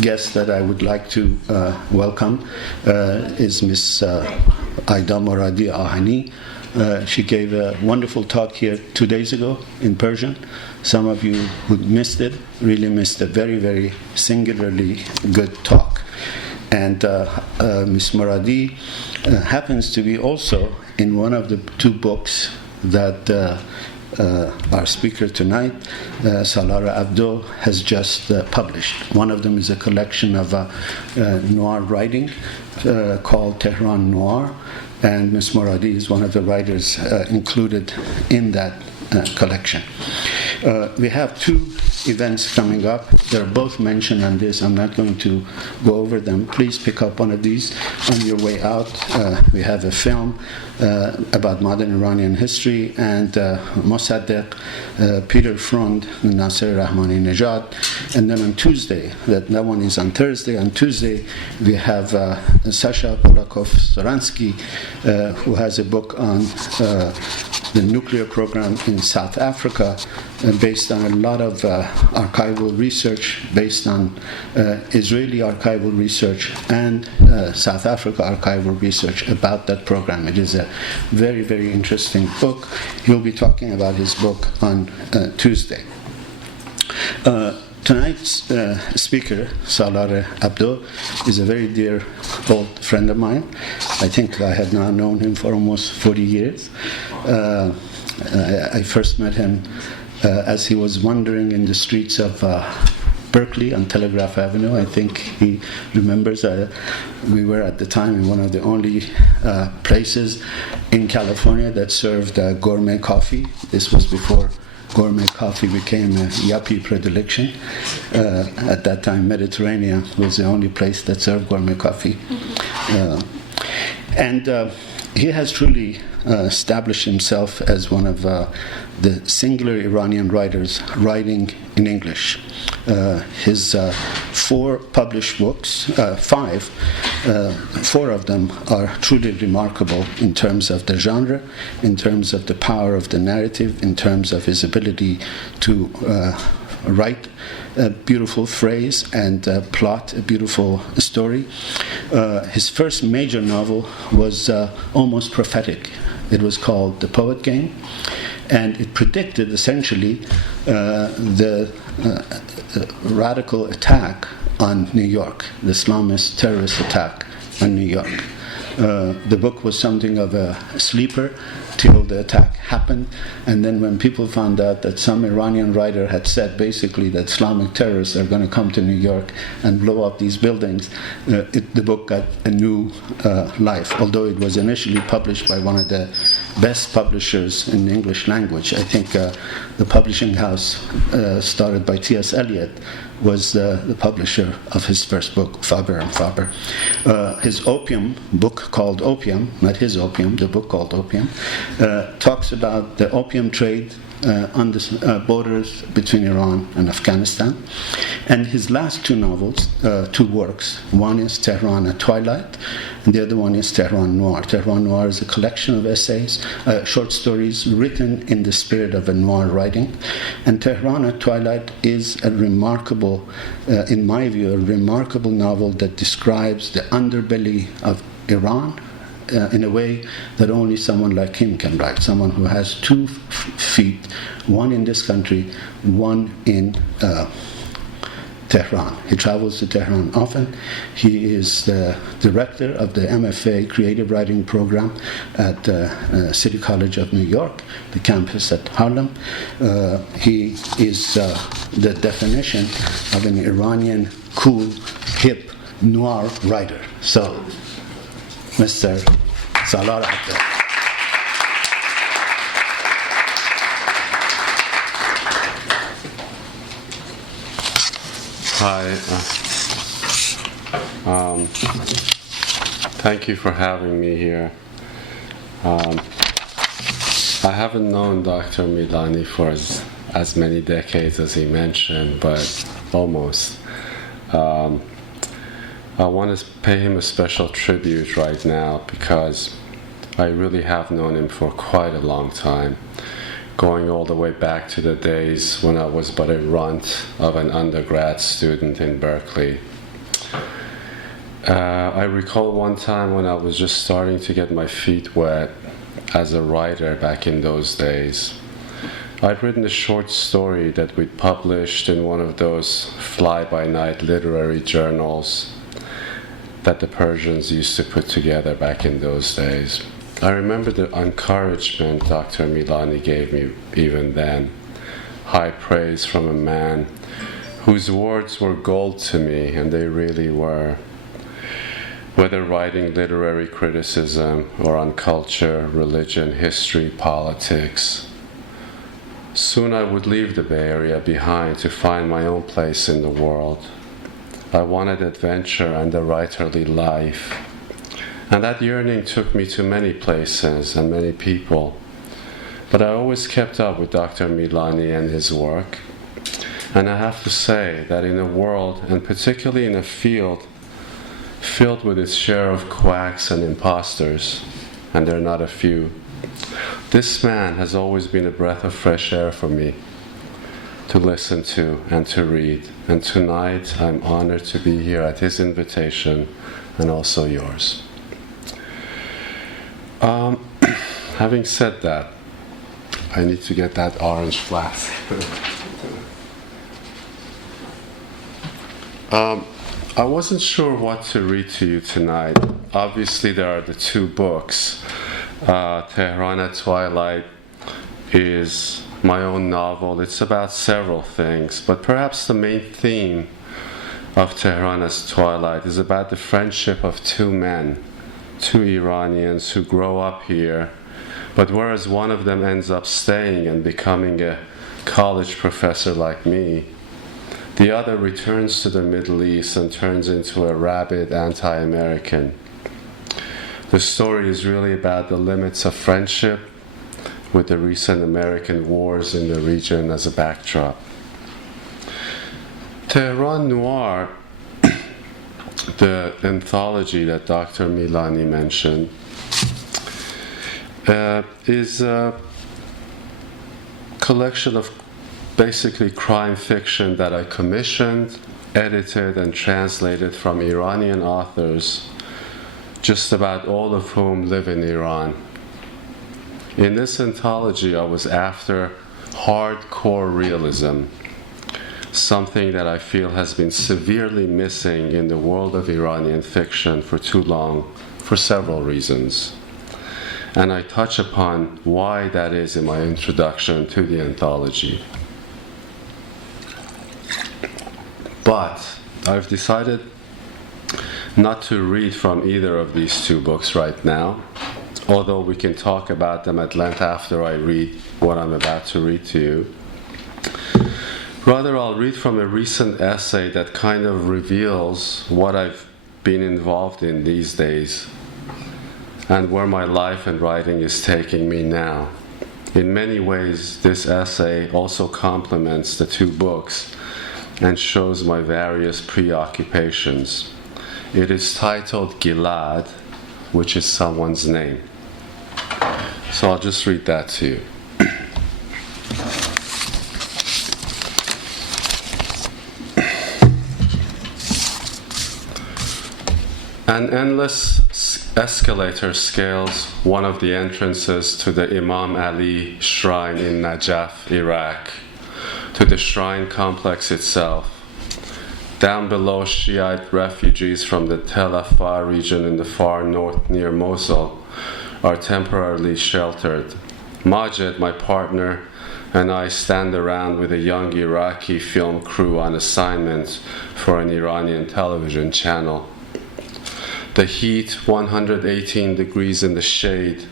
Guest that I would like to welcome is Miss Aida Moradi Ahani. She gave a wonderful talk here 2 days ago in Persian. Some of you who missed it really missed a very, very singularly good talk. And Miss Moradi happens to be also in one of the two books that our speaker tonight, Salar Abdoh, has just published. One of them is a collection of noir writing called Tehran Noir, and Ms. Moradi is one of the writers included in that collection. We have two events coming up. They're both mentioned on this. I'm not going to go over them. Please pick up one of these on your way out. We have a film about modern Iranian history, and Mossadegh, Peter Frond, Nasser Rahmani-Nejad. And then on Tuesday, that one is on Thursday. On Tuesday, we have Sasha Polakov-Soransky, who has a book on the nuclear program in South Africa, based on a lot of archival research, based on Israeli archival research and South Africa archival research about that program. It is a very, very interesting book. He'll be talking about his book on Tuesday. Tonight's speaker, Salar Abdoh, is a very dear old friend of mine. I think I have now known him for almost 40 years. I first met him as he was wandering in the streets of Berkeley on Telegraph Avenue. I think he remembers we were at the time in one of the only places in California that served gourmet coffee. This was before gourmet coffee became a yuppie predilection. At that time, Mediterranean was the only place that served gourmet coffee. And he has truly established himself as one of the singular Iranian writers writing in English. His four published books, four of them are truly remarkable in terms of the genre, in terms of the power of the narrative, in terms of his ability to write a beautiful phrase and plot a beautiful story. His first major novel was almost prophetic. It was called The Poet Game, and it predicted essentially the radical attack on New York, the Islamist terrorist attack on New York. The book was something of a sleeper till the attack happened, and then when people found out that some Iranian writer had said basically that Islamic terrorists are going to come to New York and blow up these buildings, the book got a new life, although it was initially published by one of the best publishers in the English language. I think the publishing house started by T.S. Eliot was the publisher of his first book, Faber and Faber. His opium book called Opium, not his opium, the book called Opium, talks about the opium trade on the borders between Iran and Afghanistan. And his last two novels, two works, one is Tehran Twilight, and the other one is Tehran Noir. Tehran Noir is a collection of essays, short stories written in the spirit of a noir writing. And Tehran Twilight is a remarkable, in my view, a remarkable novel that describes the underbelly of Iran in a way that only someone like him can write, someone who has 2 feet, one in this country, one in Tehran. He travels to Tehran often. He is the director of the MFA Creative Writing Program at City College of New York, the campus at Harlem. He is the definition of an Iranian cool, hip, noir writer. So, Mr. Salar Abdoh. Hi. Thank you for having me here. I haven't known Dr. Milani for as many decades as he mentioned, but almost. I want to pay him a special tribute right now because I really have known him for quite a long time. going all the way back to the days when I was but a runt of an undergrad student in Berkeley. I recall one time when I was just starting to get my feet wet as a writer back in those days. I'd written a short story that we'd published in one of those fly-by-night literary journals that the Persians used to put together back in those days. I remember the encouragement Dr. Milani gave me even then. High praise from a man whose words were gold to me, and they really were. Whether writing literary criticism or on culture, religion, history, politics. Soon I would leave the Bay Area behind to find my own place in the world. I wanted adventure and a writerly life. And that yearning took me to many places and many people. But I always kept up with Dr. Milani and his work. And I have to say that in a world, and particularly in a field, filled with its share of quacks and imposters, and they're not a few, this man has always been a breath of fresh air for me to listen to and to read. And tonight I'm honored to be here at his invitation and also yours. Having said that, I need to get that orange flask. I wasn't sure what to read to you tonight. Obviously, there are the two books. Tehran at Twilight is my own novel. It's about several things, but perhaps the main theme of Tehran at Twilight is about the friendship of two men, two Iranians who grow up here, but whereas one of them ends up staying and becoming a college professor like me, the other returns to the Middle East and turns into a rabid anti-American. The story is really about the limits of friendship with the recent American wars in the region as a backdrop. Tehran Noir, the anthology that Dr. Milani mentioned, is a collection of basically crime fiction that I commissioned, edited, and translated from Iranian authors, just about all of whom live in Iran. In this anthology, I was after hardcore realism, something that I feel has been severely missing in the world of Iranian fiction for too long, for several reasons. And I touch upon why that is in my introduction to the anthology. But I've decided not to read from either of these two books right now, although we can talk about them at length after I read what I'm about to read to you. Rather, I'll read from a recent essay that kind of reveals what I've been involved in these days and where my life and writing is taking me now. In many ways, this essay also complements the two books and shows my various preoccupations. It is titled Gilad, which is someone's name. So I'll just read that to you. An endless escalator scales one of the entrances to the Imam Ali shrine in Najaf, Iraq, to the shrine complex itself. Down below, Shiite refugees from the Tel Afar region in the far north near Mosul are temporarily sheltered. Majid, my partner, and I stand around with a young Iraqi film crew on assignment for an Iranian television channel. The heat, 118 degrees in the shade,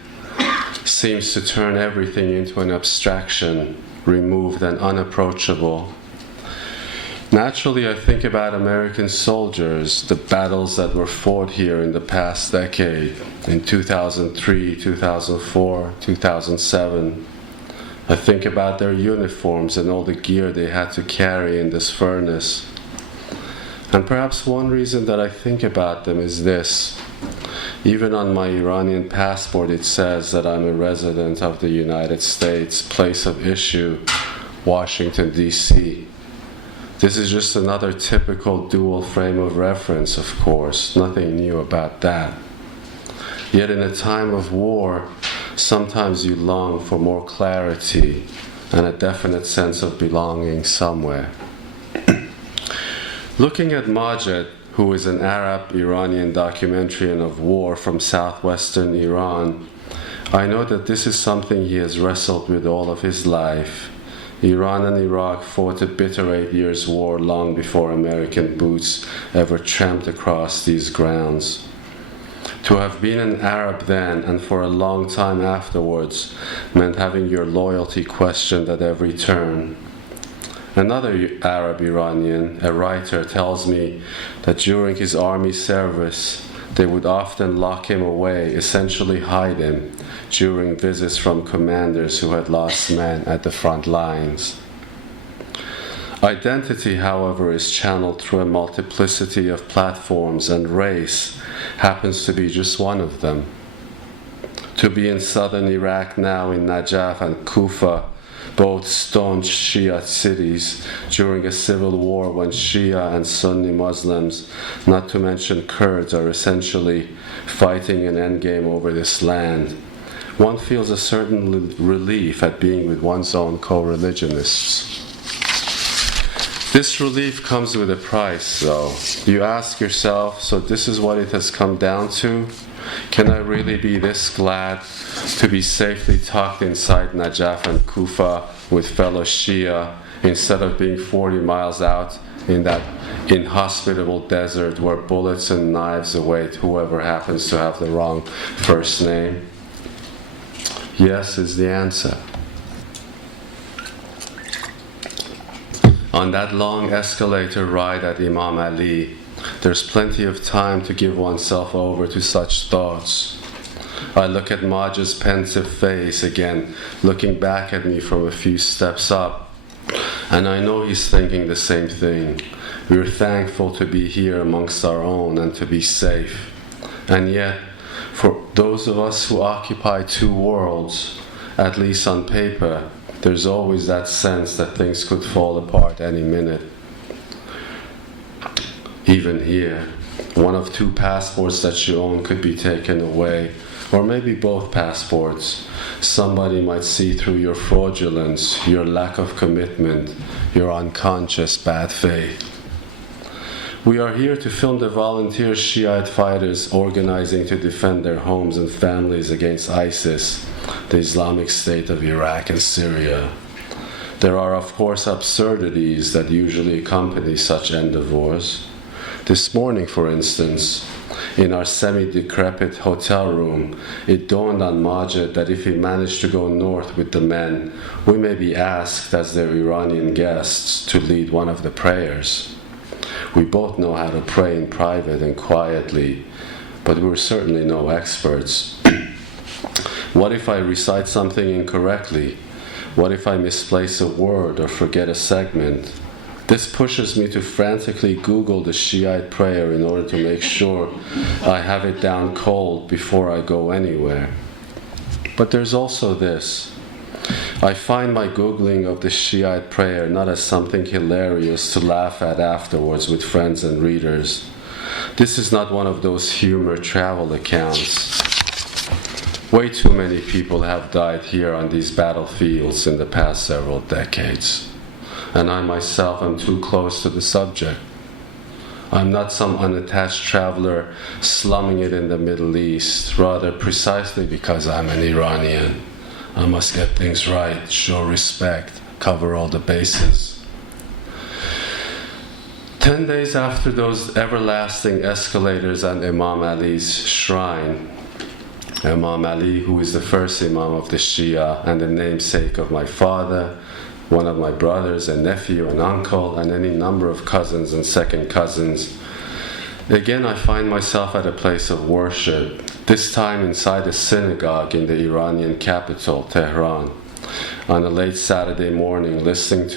seems to turn everything into an abstraction, removed and unapproachable. Naturally, I think about American soldiers, the battles that were fought here in the past decade, in 2003, 2004, 2007. I think about their uniforms and all the gear they had to carry in this furnace. And perhaps one reason that I think about them is this. Even on my Iranian passport, it says that I'm a resident of the United States, place of issue, Washington, D.C. This is just another typical dual frame of reference, of course, nothing new about that. Yet in a time of war, sometimes you long for more clarity and a definite sense of belonging somewhere. Looking at Majed, who is an Arab-Iranian documentarian of war from southwestern Iran, I know that this is something he has wrestled with all of his life. Iran and Iraq fought a bitter 8 years war long before American boots ever tramped across these grounds. To have been an Arab then and for a long time afterwards meant having your loyalty questioned at every turn. Another Arab Iranian, a writer, tells me that during his army service, they would often lock him away, essentially hide him, during visits from commanders who had lost men at the front lines. Identity, however, is channeled through a multiplicity of platforms, and race happens to be just one of them. To be in southern Iraq now, in Najaf and Kufa, both staunch Shia cities, during a civil war when Shia and Sunni Muslims, not to mention Kurds, are essentially fighting an endgame over this land, one feels a certain relief at being with one's own co-religionists. This relief comes with a price, though. You ask yourself, so this is what it has come down to? Can I really be this glad to be safely tucked inside Najaf and Kufa with fellow Shia instead of being 40 miles out in that inhospitable desert where bullets and knives await whoever happens to have the wrong first name? Yes is the answer. On that long escalator ride at Imam Ali, there's plenty of time to give oneself over to such thoughts. I look at Maj's pensive face again, looking back at me from a few steps up, and I know he's thinking the same thing. We're thankful to be here amongst our own and to be safe. And yet, for those of us who occupy two worlds, at least on paper, there's always that sense that things could fall apart any minute. Even here, one of two passports that you own could be taken away, or maybe both passports. Somebody might see through your fraudulence, your lack of commitment, your unconscious bad faith. We are here to film the volunteer Shiite fighters organizing to defend their homes and families against ISIS, the Islamic State of Iraq and Syria. There are, of course, absurdities that usually accompany such endeavors. This morning, for instance, in our semi-decrepit hotel room, it dawned on Majed that if he managed to go north with the men, we may be asked as their Iranian guests to lead one of the prayers. We both know how to pray in private and quietly, but we're certainly no experts. What if I recite something incorrectly? What if I misplace a word or forget a segment? This pushes me to frantically Google the Shiite prayer in order to make sure I have it down cold before I go anywhere. But there's also this. I find my Googling of the Shiite prayer not as something hilarious to laugh at afterwards with friends and readers. This is not one of those humor travel accounts. Way too many people have died here on these battlefields in the past several decades. And I myself am too close to the subject. I'm not some unattached traveler slumming it in the Middle East, rather precisely because I'm an Iranian. I must get things right, show respect, cover all the bases. 10 days after those everlasting escalators and Imam Ali's shrine, Imam Ali, who is the first Imam of the Shia and the namesake of my father, one of my brothers, a nephew, an uncle, and any number of cousins and second cousins. Again, I find myself at a place of worship, this time inside a synagogue in the Iranian capital, Tehran. on a late Saturday morning, listening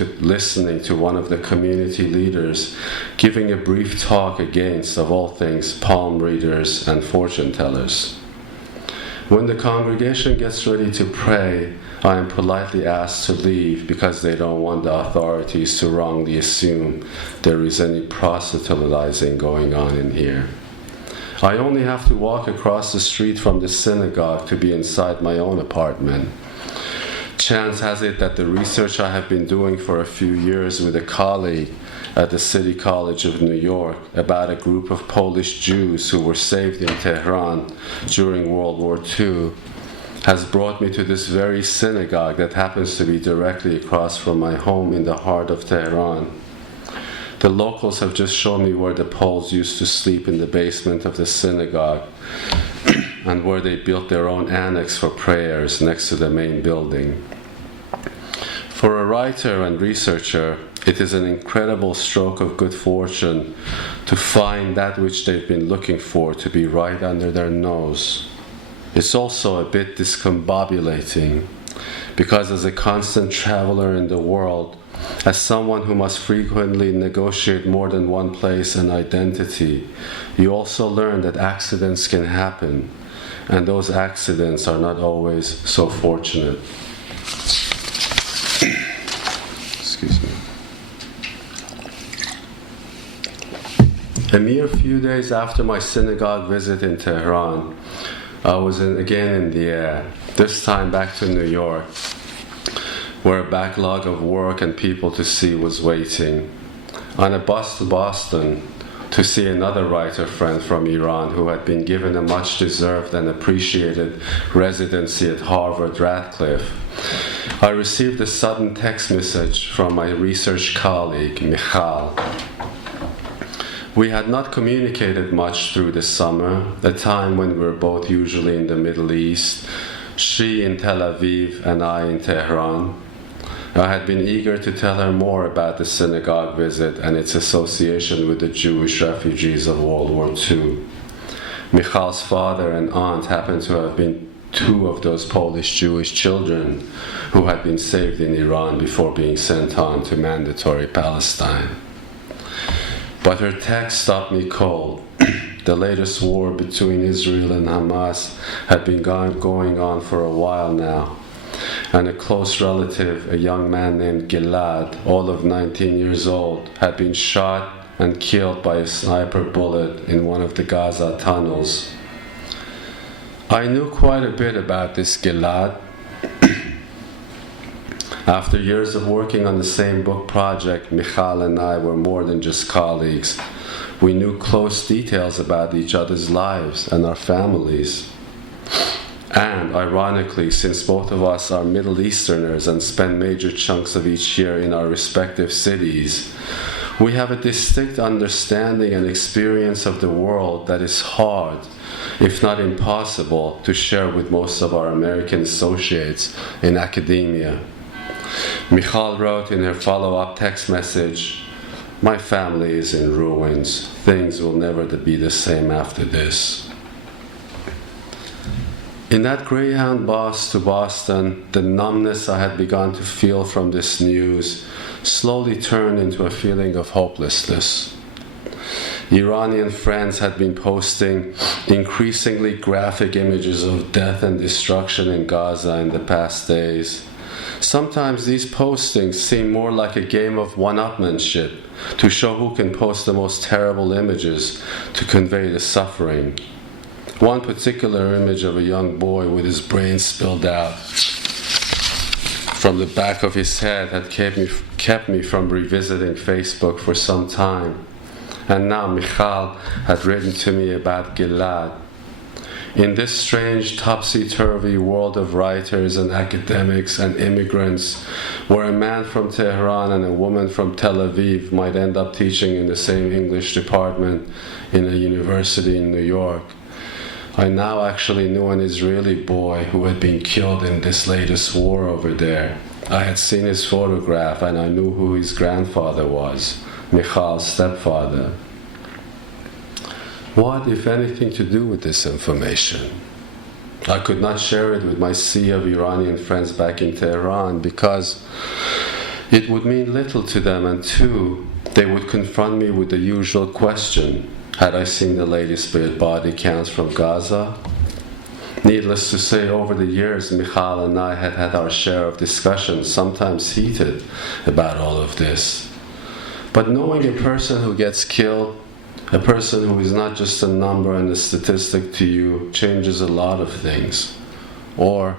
to one of the community leaders giving a brief talk against, of all things, palm readers and fortune tellers. When the congregation gets ready to pray, I am politely asked to leave because they don't want the authorities to wrongly assume there is any proselytizing going on in here. I only have to walk across the street from the synagogue to be inside my own apartment. Chance has it that the research I have been doing for a few years with a colleague at the City College of New York about a group of Polish Jews who were saved in Tehran during World War II has brought me to this very synagogue that happens to be directly across from my home in the heart of Tehran. The locals have just shown me where the Poles used to sleep in the basement of the synagogue and where they built their own annex for prayers next to the main building. For a writer and researcher, it is an incredible stroke of good fortune to find that which they've been looking for to be right under their nose. It's also a bit discombobulating, because as a constant traveler in the world, as someone who must frequently negotiate more than one place and identity, you also learn that accidents can happen, and those accidents are not always so fortunate. Excuse me. A mere few days after my synagogue visit in Tehran, I was again in the air, this time back to New York, where a backlog of work and people to see was waiting. On a bus to Boston to see another writer friend from Iran who had been given a much-deserved and appreciated residency at Harvard Radcliffe, I received a sudden text message from my research colleague, Michal. We had not communicated much through the summer, a time when we were both usually in the Middle East, she in Tel Aviv and I in Tehran. I had been eager to tell her more about the synagogue visit and its association with the Jewish refugees of World War II. Michal's father and aunt happened to have been two of those Polish Jewish children who had been saved in Iran before being sent on to mandatory Palestine. But her text stopped me cold. The latest war between Israel and Hamas had been going on for a while now, and a close relative, a young man named Gilad, all of 19 years old, had been shot and killed by a sniper bullet in one of the Gaza tunnels. I knew quite a bit about this Gilad. After years of working on the same book project, Michal and I were more than just colleagues. We knew close details about each other's lives and our families. And, ironically, since both of us are Middle Easterners and spend major chunks of each year in our respective cities, we have a distinct understanding and experience of the world that is hard, if not impossible, to share with most of our American associates in academia. Michal wrote in her follow-up text message, "My family is in ruins. Things will never be the same after this." In that Greyhound bus to Boston, the numbness I had begun to feel from this news slowly turned into a feeling of hopelessness. Iranian friends had been posting increasingly graphic images of death and destruction in Gaza in the past days. Sometimes these postings seem more like a game of one-upmanship to show who can post the most terrible images to convey the suffering. One particular image of a young boy with his brains spilled out from the back of his head had kept me from revisiting Facebook for some time. And now Michal had written to me about Gilad. In this strange topsy-turvy world of writers and academics and immigrants, where a man from Tehran and a woman from Tel Aviv might end up teaching in the same English department in a university in New York, I now actually knew an Israeli boy who had been killed in this latest war over there. I had seen his photograph and I knew who his grandfather was, Michal's stepfather. What, if anything, to do with this information? I could not share it with my sea of Iranian friends back in Tehran because it would mean little to them, and two, they would confront me with the usual question: had I seen the latest body counts from Gaza? Needless to say, over the years, Michal and I had had our share of discussions, sometimes heated, about all of this. But knowing a person who gets killed, a person who is not just a number and a statistic to you, changes a lot of things. Or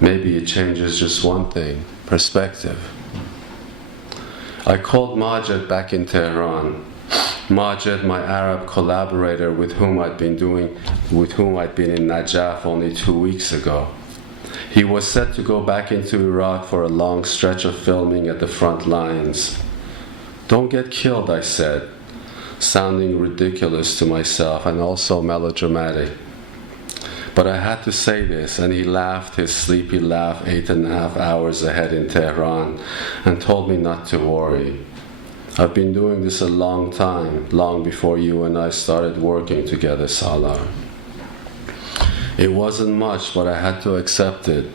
maybe it changes just one thing: perspective. I called Majed back in Tehran. Majed, my Arab collaborator with whom I'd been in Najaf only 2 weeks ago. He was set to go back into Iraq for a long stretch of filming at the front lines. "Don't get killed," I said, sounding ridiculous to myself and also melodramatic. But I had to say this, and he laughed his sleepy laugh 8.5 hours ahead in Tehran and told me not to worry. I've been doing this a long time, long before you and I started working together, Salar. It wasn't much, but I had to accept it.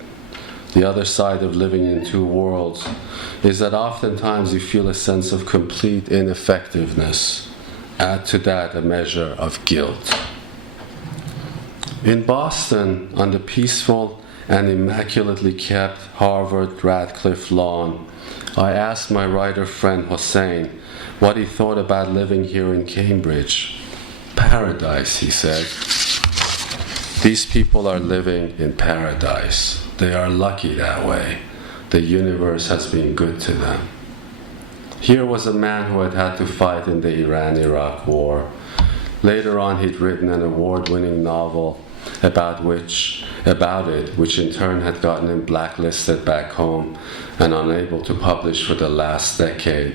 The other side of living in two worlds is that oftentimes you feel a sense of complete ineffectiveness. Add to that a measure of guilt. In Boston, on the peaceful and immaculately kept Harvard Radcliffe lawn, I asked my writer friend Hossein what he thought about living here in Cambridge. "Paradise," he said. "These people are living in paradise. They are lucky that way. The universe has been good to them." Here was a man who had had to fight in the Iran-Iraq war. Later on, he'd written an award-winning novel about it, which in turn had gotten him blacklisted back home and unable to publish for the last decade.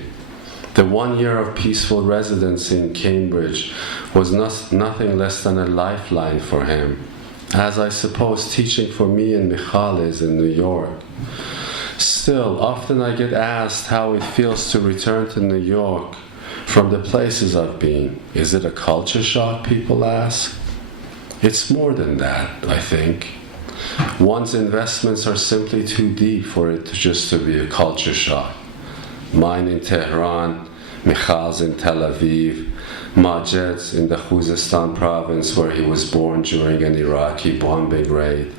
The 1 year of peaceful residence in Cambridge was nothing less than a lifeline for him, as I suppose teaching for me and Michal is in New York. Still, often I get asked how it feels to return to New York from the places I've been. Is it a culture shock, people ask? It's more than that, I think. One's investments are simply too deep for it just to be a culture shock. Mine in Tehran, Michal's in Tel Aviv, Majed's in the Khuzestan province where he was born during an Iraqi bombing raid.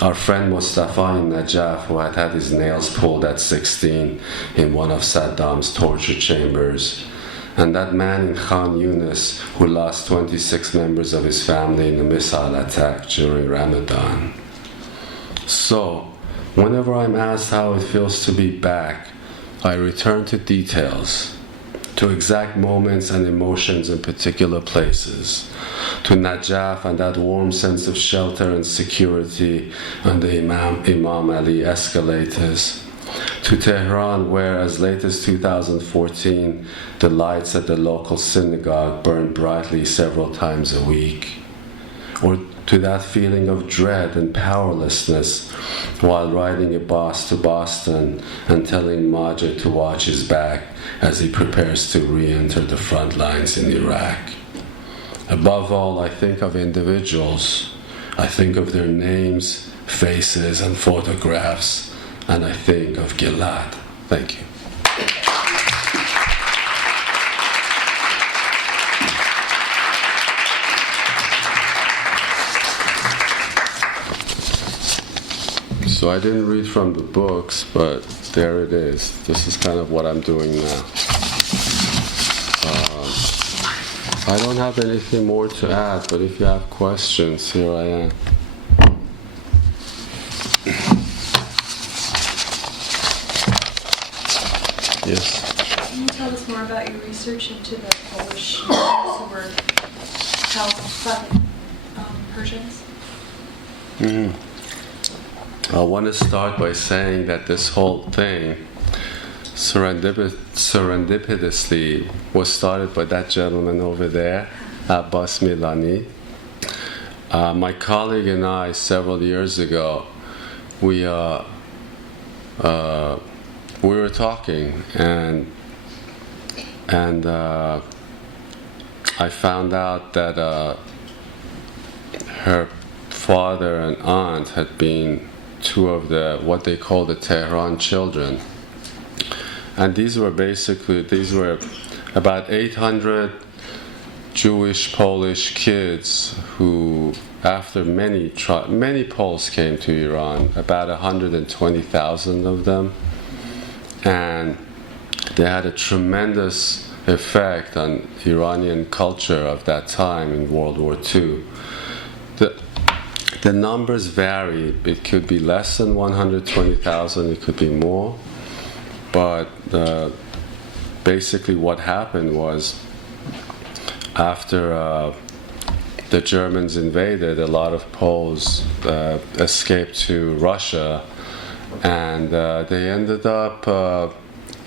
Our friend Mustafa in Najaf, who had had his nails pulled at 16 in one of Saddam's torture chambers. And that man in Khan Yunis who lost 26 members of his family in a missile attack during Ramadan. So, whenever I'm asked how it feels to be back, I return to details, to exact moments and emotions in particular places, to Najaf and that warm sense of shelter and security on the Imam Ali escalators, to Tehran, where as late as 2014, the lights at the local synagogue burned brightly several times a week, or to that feeling of dread and powerlessness while riding a bus to Boston and telling Majid to watch his back as he prepares to re-enter the front lines in Iraq. Above all, I think of individuals. I think of their names, faces, and photographs, and I think of Gilad. Thank you. So I didn't read from the books, but there it is. This is kind of what I'm doing now. I don't have anything more to add, but if you have questions, here I am. Yes. Can you tell us more about your research into the Polish Jews who were held by the Persians? I want to start by saying that this whole thing serendipitously was started by that gentleman over there, Abbas Milani. My colleague and I, several years ago, we were talking, and I found out that her father and aunt had been two of the what they call the Tehran children, and these were about 800 Jewish Polish kids who, after many Poles came to Iran, about 120,000 of them, and they had a tremendous effect on Iranian culture of that time in World War II. The numbers vary. It could be less than 120,000, it could be more, but basically what happened was, after the Germans invaded, a lot of Poles escaped to Russia, and they ended up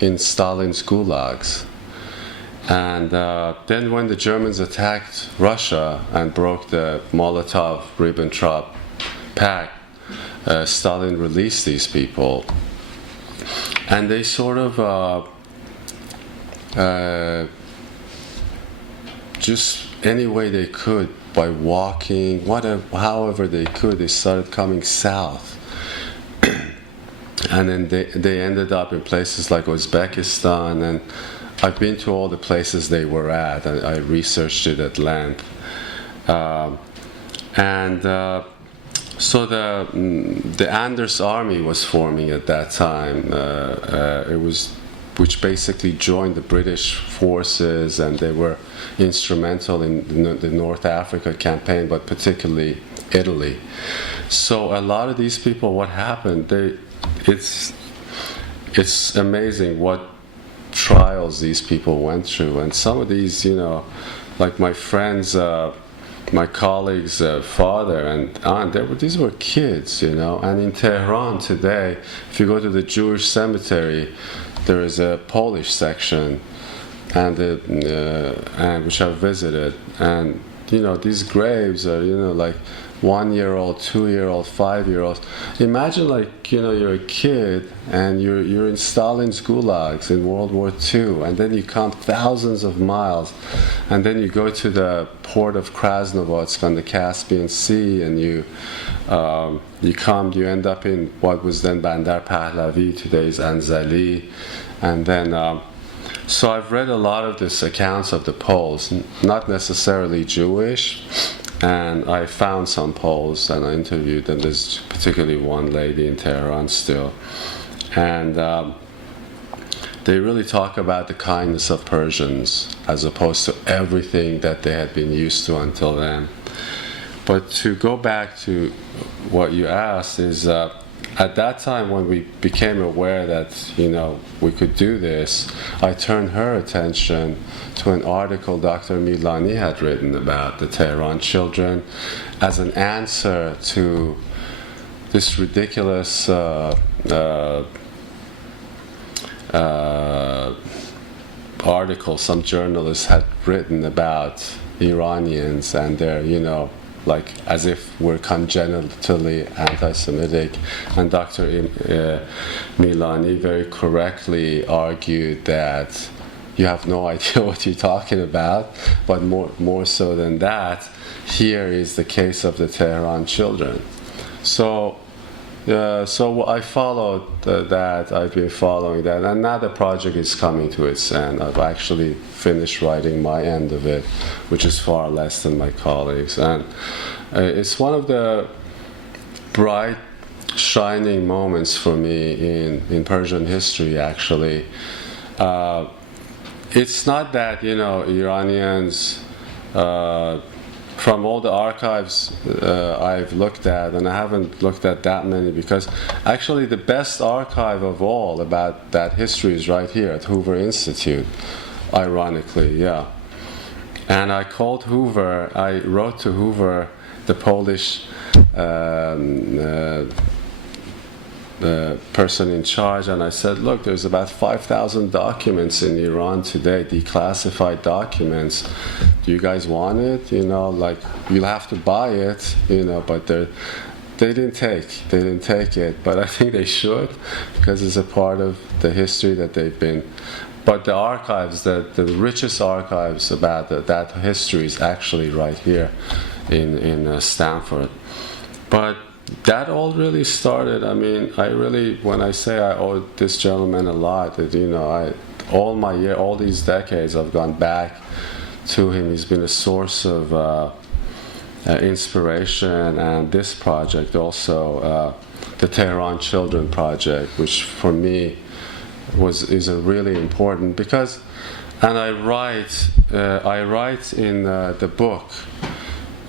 in Stalin's gulags. And then when the Germans attacked Russia and broke the Molotov-Ribbentrop Pact, Stalin released these people. And they sort of just any way they could, by walking, however they could, they started coming south. And then they ended up in places like Uzbekistan, and I've been to all the places they were at, and I researched it at length. So the Anders Army was forming at that time. Which basically joined the British forces, and they were instrumental in the North Africa campaign, but particularly Italy. So a lot of these people, what happened? It's amazing what trials these people went through, and some of these, like my friends, my colleagues' father and aunt, these were kids, And in Tehran today, if you go to the Jewish cemetery, there is a Polish section, and which I've visited, and these graves are like 1-year-old, 2-year-old, 5-year-olds. Imagine you're a kid and you're in Stalin's gulags in World War II, and then you come thousands of miles, and then you go to the port of Krasnovodsk on the Caspian Sea, and you end up in what was then Bandar Pahlavi, today's Anzali, and then so I've read a lot of these accounts of the Poles, not necessarily Jewish, and I found some Poles and I interviewed them. There's particularly one lady in Tehran still, and they really talk about the kindness of Persians as opposed to everything that they had been used to until then. But to go back to what you asked is, at that time when we became aware that we could do this, I turned her attention to an article Dr. Milani had written about the Tehran children as an answer to this ridiculous article some journalists had written about Iranians and their, like as if we're congenitally anti-Semitic. And Dr. Milani very correctly argued that you have no idea what you're talking about, but more so than that, here is the case of the Tehran children. So I followed that, I've been following that, and now the project is coming to its end. I've actually finished writing my end of it, which is far less than my colleagues. And it's one of the bright, shining moments for me in Persian history, actually. It's not that, Iranians, from all the archives I've looked at, and I haven't looked at that many, because actually the best archive of all about that history is right here at Hoover Institute, ironically, yeah. And I called Hoover, I wrote to Hoover, the Polish the person in charge, and I said, look, there's about 5,000 documents in Iran today, declassified documents. Do you guys want it? You'll have to buy it, but they didn't take it, but I think they should, because it's a part of the history that they've been. But the archives, the richest archives about that history is actually right here in Stanford. But that all really started, I mean, when I say I owe this gentleman a lot, that, all these decades I've gone back to him. He's been a source of inspiration, and this project also, the Tehran Children Project, which for me is a really important, because, and I write in the book.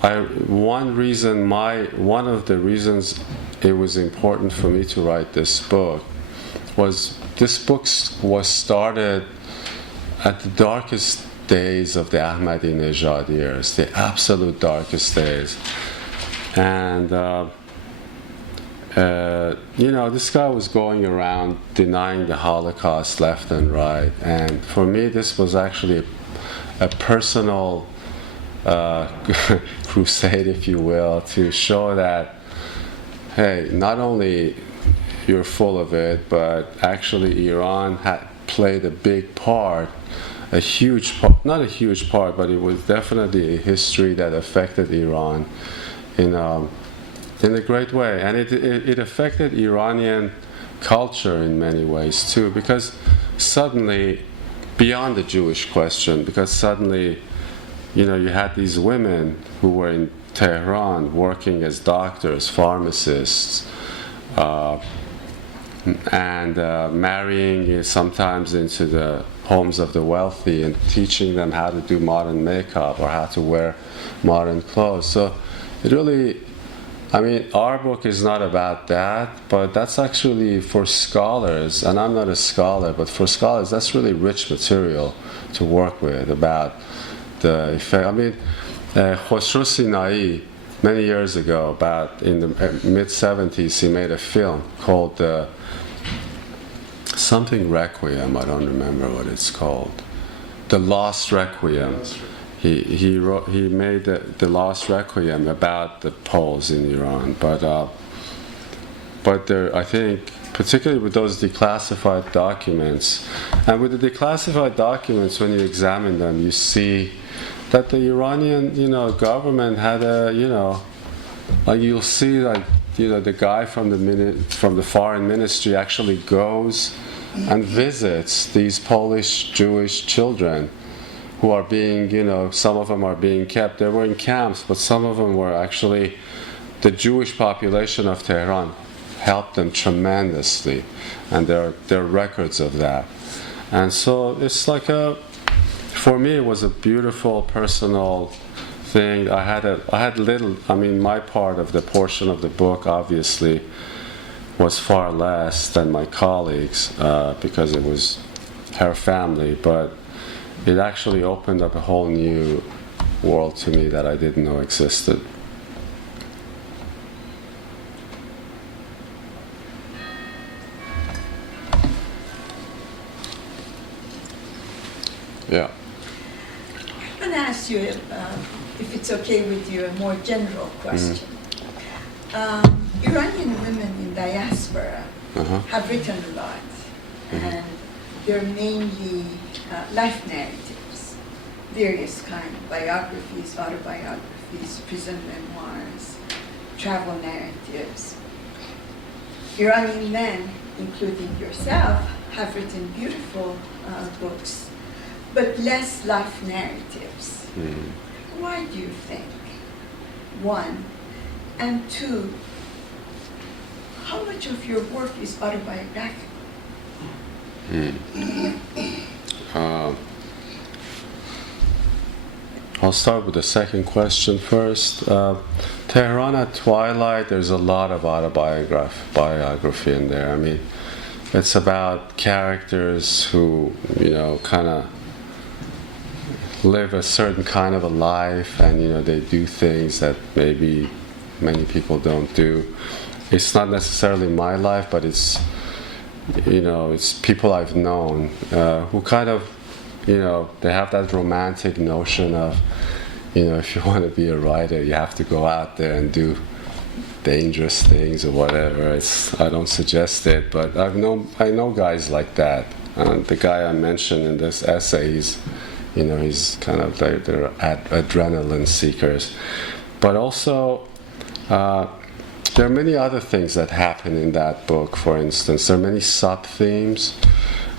One of the reasons it was important for me to write this book was started at the darkest days of the Ahmadinejad years, the absolute darkest days. And, this guy was going around denying the Holocaust left and right. And for me, this was actually a personal crusade, if you will, to show that, hey, not only you're full of it, but actually Iran had played a big part, a huge part, not a huge part, but it was definitely a history that affected Iran in a great way. And it affected Iranian culture in many ways too, because suddenly, beyond the Jewish question, because suddenly, you had these women who were in Tehran working as doctors, pharmacists, and marrying sometimes into the homes of the wealthy and teaching them how to do modern makeup or how to wear modern clothes. So it really, our book is not about that, but that's actually for scholars, and I'm not a scholar, but for scholars, that's really rich material to work with about the effect. Khosrow Sinai, many years ago, about in the mid-70s, he made a film called something Requiem, I don't remember what it's called. The Lost Requiem. He made the Lost Requiem about the Poles in Iran, but there, I think, particularly with those declassified documents, and with the declassified documents, when you examine them, you see that the Iranian, government had you'll see, the guy from the foreign ministry actually goes and visits these Polish Jewish children who are being, some of them are being kept. They were in camps, but some of them were actually, the Jewish population of Tehran helped them tremendously, and there are records of that. And so it's like for me, it was a beautiful personal thing. I had little, my part of the portion of the book obviously was far less than my colleagues, because it was her family, but it actually opened up a whole new world to me that I didn't know existed. Yeah. I'm going to ask you, if it's okay with you, a more general question. Iranian women in diaspora have written a lot, and they're mainly life narratives, various kinds, biographies, autobiographies, prison memoirs, travel narratives. Iranian men, including yourself, have written beautiful books, but less life narratives. Why do you think? One, and two, how much of your work is autobiographical? I'll start with the second question first. Tehran at Twilight, there's a lot of biography in there. It's about characters who, kind of live a certain kind of a life, and they do things that maybe many people don't do. It's not necessarily my life, but it's people I've known who kind of, they have that romantic notion of, if you want to be a writer, you have to go out there and do dangerous things or whatever. I don't suggest it, but I know guys like that. The guy I mentioned in this essay, he's kind of they're adrenaline seekers. But also, there are many other things that happen in that book. For instance, there are many sub-themes,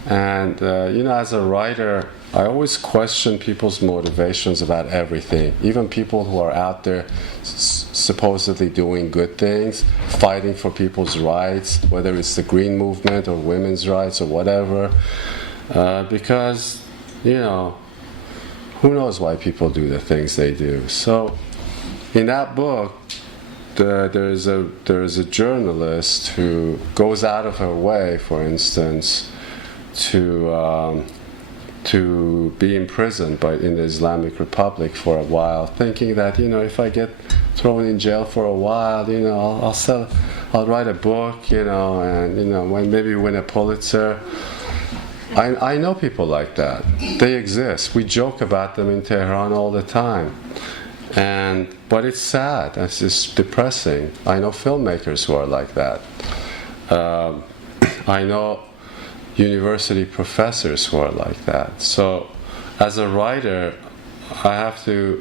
and as a writer, I always question people's motivations about everything, even people who are out there supposedly doing good things, fighting for people's rights, whether it's the Green Movement or women's rights or whatever, because, who knows why people do the things they do. So in that book, there is a journalist who goes out of her way, for instance, to be imprisoned in the Islamic Republic for a while, thinking that if I get thrown in jail for a while, I'll write a book, and maybe win a Pulitzer. I know people like that. They exist. We joke about them in Tehran all the time. But it's sad. It's just depressing. I know filmmakers who are like that. I know university professors who are like that. So, as a writer, I have to,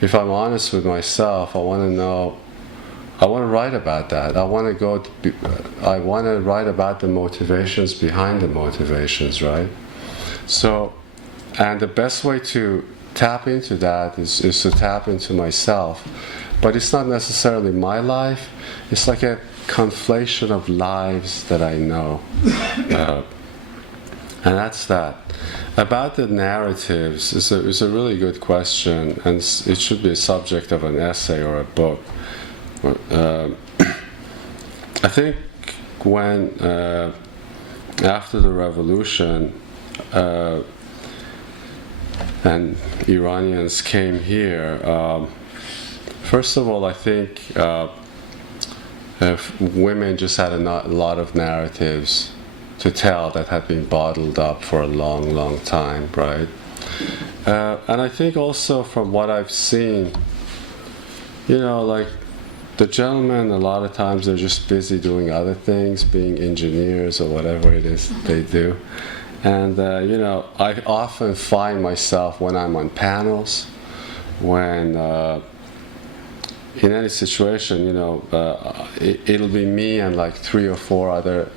if I'm honest with myself, I want to write about that. I want to write about the motivations behind the motivations, right? So, and the best way to tap into that is to tap into myself. But it's not necessarily my life. It's like a conflation of lives that I know. And that's that. About the narratives, it's a really good question, and it should be a subject of an essay or a book. I think when, after the revolution, and Iranians came here, first of all, I think women just had a lot of narratives to tell that had been bottled up for a long, long time, right? And I think also from what I've seen, like the gentlemen, a lot of times they're just busy doing other things, being engineers or whatever it is they do. And, I often find myself when I'm on panels, when in any situation, it'll be me and like 3 or 4 other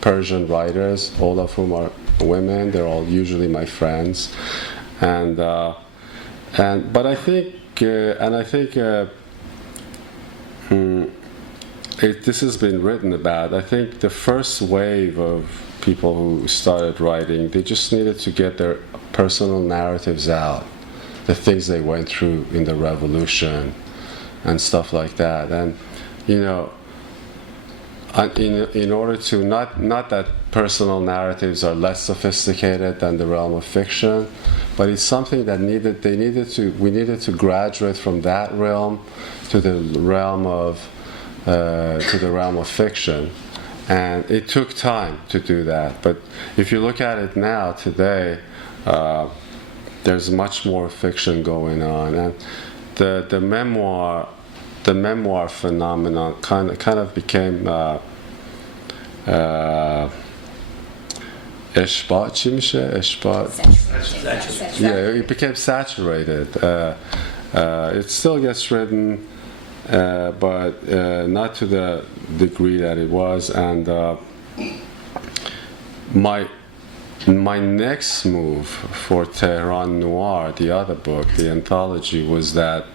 Persian writers, all of whom are women. They're all usually my friends, but I think this has been written about. I think the first wave of people who started writing, they just needed to get their personal narratives out, the things they went through in the revolution and stuff like that. And in order to not that personal narratives are less sophisticated than the realm of fiction, but it's something that we needed to graduate from that realm to the realm of fiction, and it took time to do that. But if you look at it now today, there's much more fiction going on, and the memoir phenomenon kind of became it became saturated. It still gets written, but not to the degree that it was. And my next move for Tehran Noir, the other book, the anthology, was that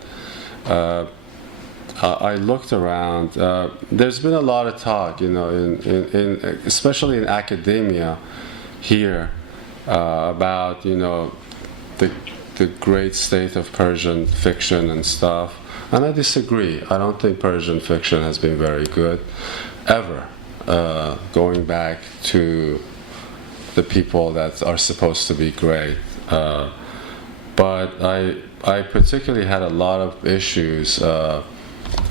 I looked around. There's been a lot of talk, especially in academia here, about the great state of Persian fiction and stuff. And I disagree. I don't think Persian fiction has been very good ever, going back to the people that are supposed to be great. But I particularly had a lot of issues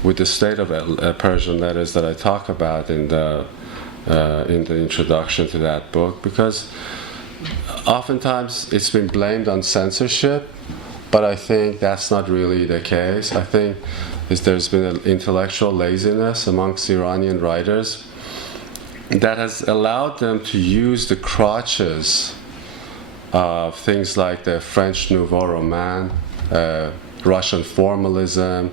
with the state of Persian letters that I talk about in the introduction to that book, because oftentimes it's been blamed on censorship, but I think that's not really the case. I think there's been an intellectual laziness amongst Iranian writers that has allowed them to use the crutches of things like the French Nouveau Roman, Russian formalism,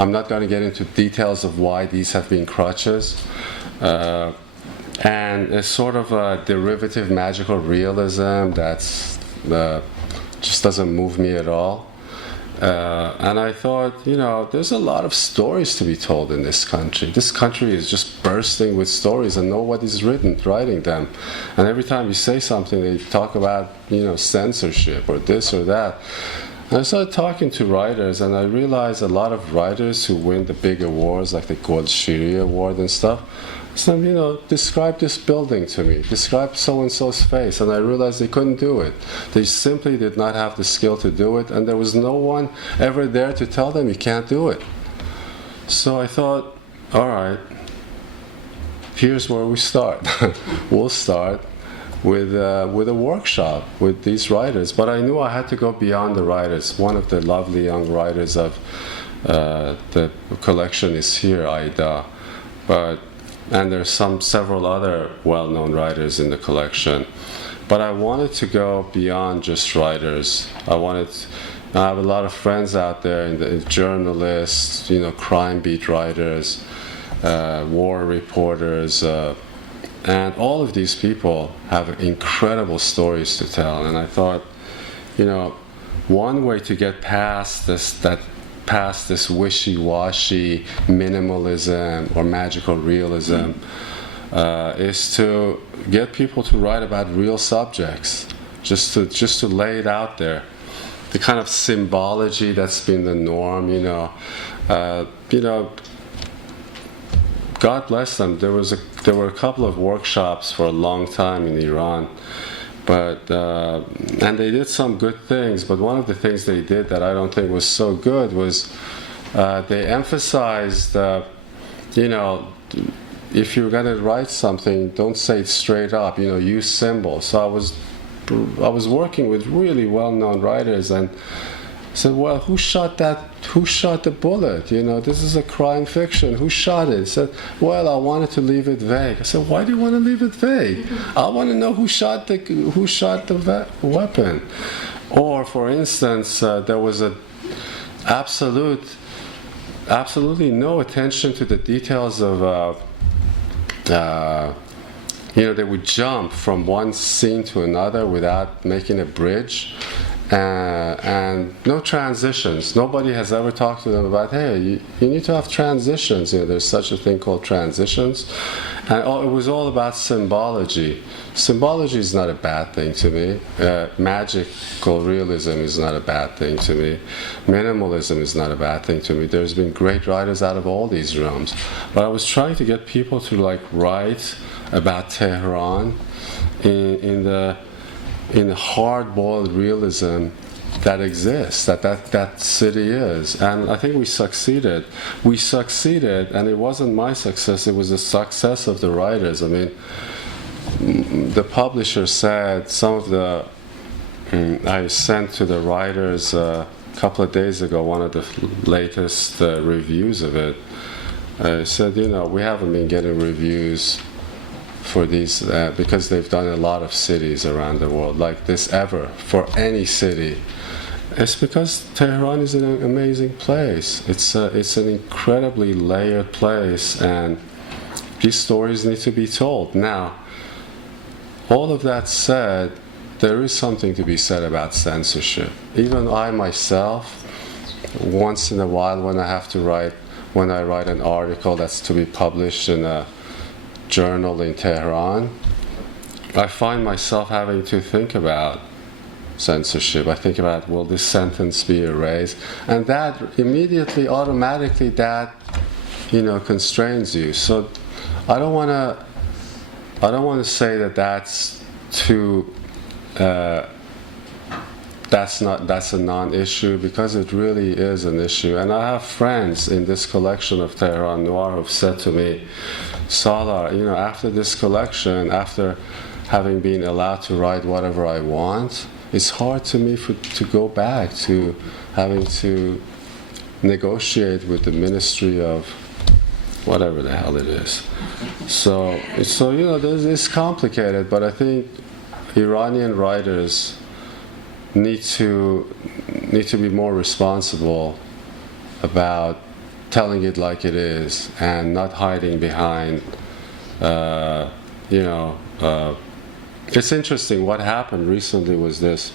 I'm not going to get into details of why these have been crutches. And it's sort of a derivative magical realism that's just doesn't move me at all. And I thought, there's a lot of stories to be told in this country. This country is just bursting with stories, and nobody's writing them. And every time you say something, they talk about, censorship or this or that. And I started talking to writers, and I realized a lot of writers who win the big awards, like the Gold Shiri Award and stuff, said, describe this building to me, describe so-and-so's face, and I realized they couldn't do it. They simply did not have the skill to do it, and there was no one ever there to tell them you can't do it. So I thought, all right, here's where we start. We'll start with a workshop with these writers, but I knew I had to go beyond the writers. One of the lovely young writers of the collection is here, Aida, and there's several other well-known writers in the collection. But I wanted to go beyond just writers. I have a lot of friends out there, journalists, crime beat writers, war reporters, and all of these people have incredible stories to tell. And I thought, one way to get past this wishy-washy minimalism or magical realism is to get people to write about real subjects, just to lay it out there. The kind of symbology that's been the norm, God bless them. There were a couple of workshops for a long time in Iran, and they did some good things. But one of the things they did that I don't think was so good was they emphasized, if you're going to write something, don't say it straight up. Use symbols. So I was working with really well-known writers, and I said, well, who shot the bullet? This is a crime fiction. Who shot it? He said, well, I wanted to leave it vague. I said, why do you want to leave it vague? I want to know who shot the weapon. Or, for instance, there was absolutely no attention to the details of, they would jump from one scene to another without making a bridge. And no transitions. Nobody has ever talked to them about, hey, you need to have transitions. There's such a thing called transitions. And it was all about symbology. Symbology is not a bad thing to me. Magical realism is not a bad thing to me. Minimalism is not a bad thing to me. There's been great writers out of all these realms. But I was trying to get people to write about Tehran in the hard-boiled realism that exists, that city is. And I think we succeeded. And it wasn't my success, it was the success of the writers. I mean, the publisher said, I sent to the writers a couple of days ago one of the latest reviews of it. I said, we haven't been getting reviews for these because they've done a lot of cities around the world like this ever for any city. It's because Tehran is an amazing place. It's an incredibly layered place, and these stories need to be told. Now, all of that said, there is something to be said about censorship. Even I myself, once in a while when I write an article that's to be published in a journal in Tehran, I find myself having to think about censorship. I think about, will this sentence be erased? And that immediately, automatically, constrains you. So I don't want to say that that's too. That's a non-issue, because it really is an issue. And I have friends in this collection of Tehran Noir who've said to me, Salar, after this collection, after having been allowed to write whatever I want, it's hard to me to go back to having to negotiate with the Ministry of whatever the hell it is. So it's complicated, but I think Iranian writers need to be more responsible about telling it like it is and not hiding behind, it's interesting. What happened recently was this.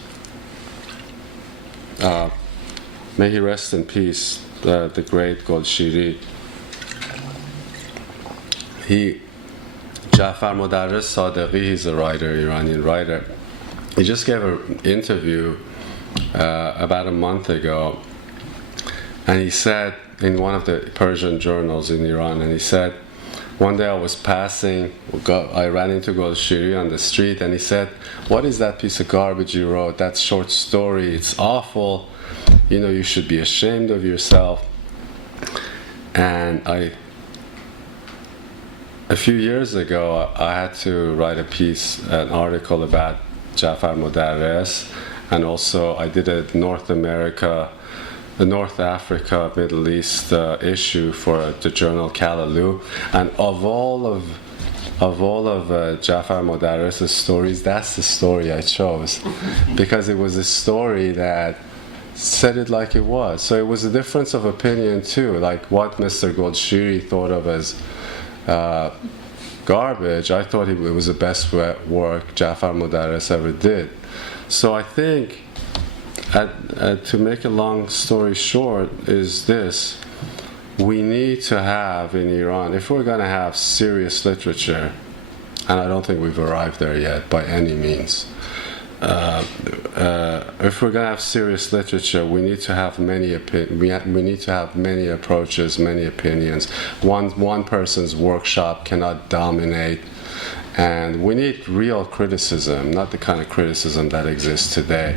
May he rest in peace, the great Golshiri. Jafar Modarres Sadeghi, he's a writer, Iranian writer. He just gave an interview about a month ago, and he said in one of the Persian journals in Iran, and he said, one day I was passing, I ran into Golshiri on the street, and he said, "What is that piece of garbage you wrote, that short story? It's awful. You should be ashamed of yourself." And a few years ago, I had to write an article about Jafar Modarres, and also I did a North Africa, Middle East issue for the journal Callaloo, and of all of Jafar Modarres' stories, that's the story I chose, because it was a story that said it like it was. So it was a difference of opinion too, like what Mr. Golshiri thought of as garbage, I thought it was the best work Jafar Modarres ever did. So I think, to make a long story short, is this: we need to have in Iran, if we're going to have serious literature, and I don't think we've arrived there yet by any means, if we're going to have serious literature, we need to have we need to have many approaches, many opinions. One person's workshop cannot dominate, and we need real criticism, not the kind of criticism that exists today.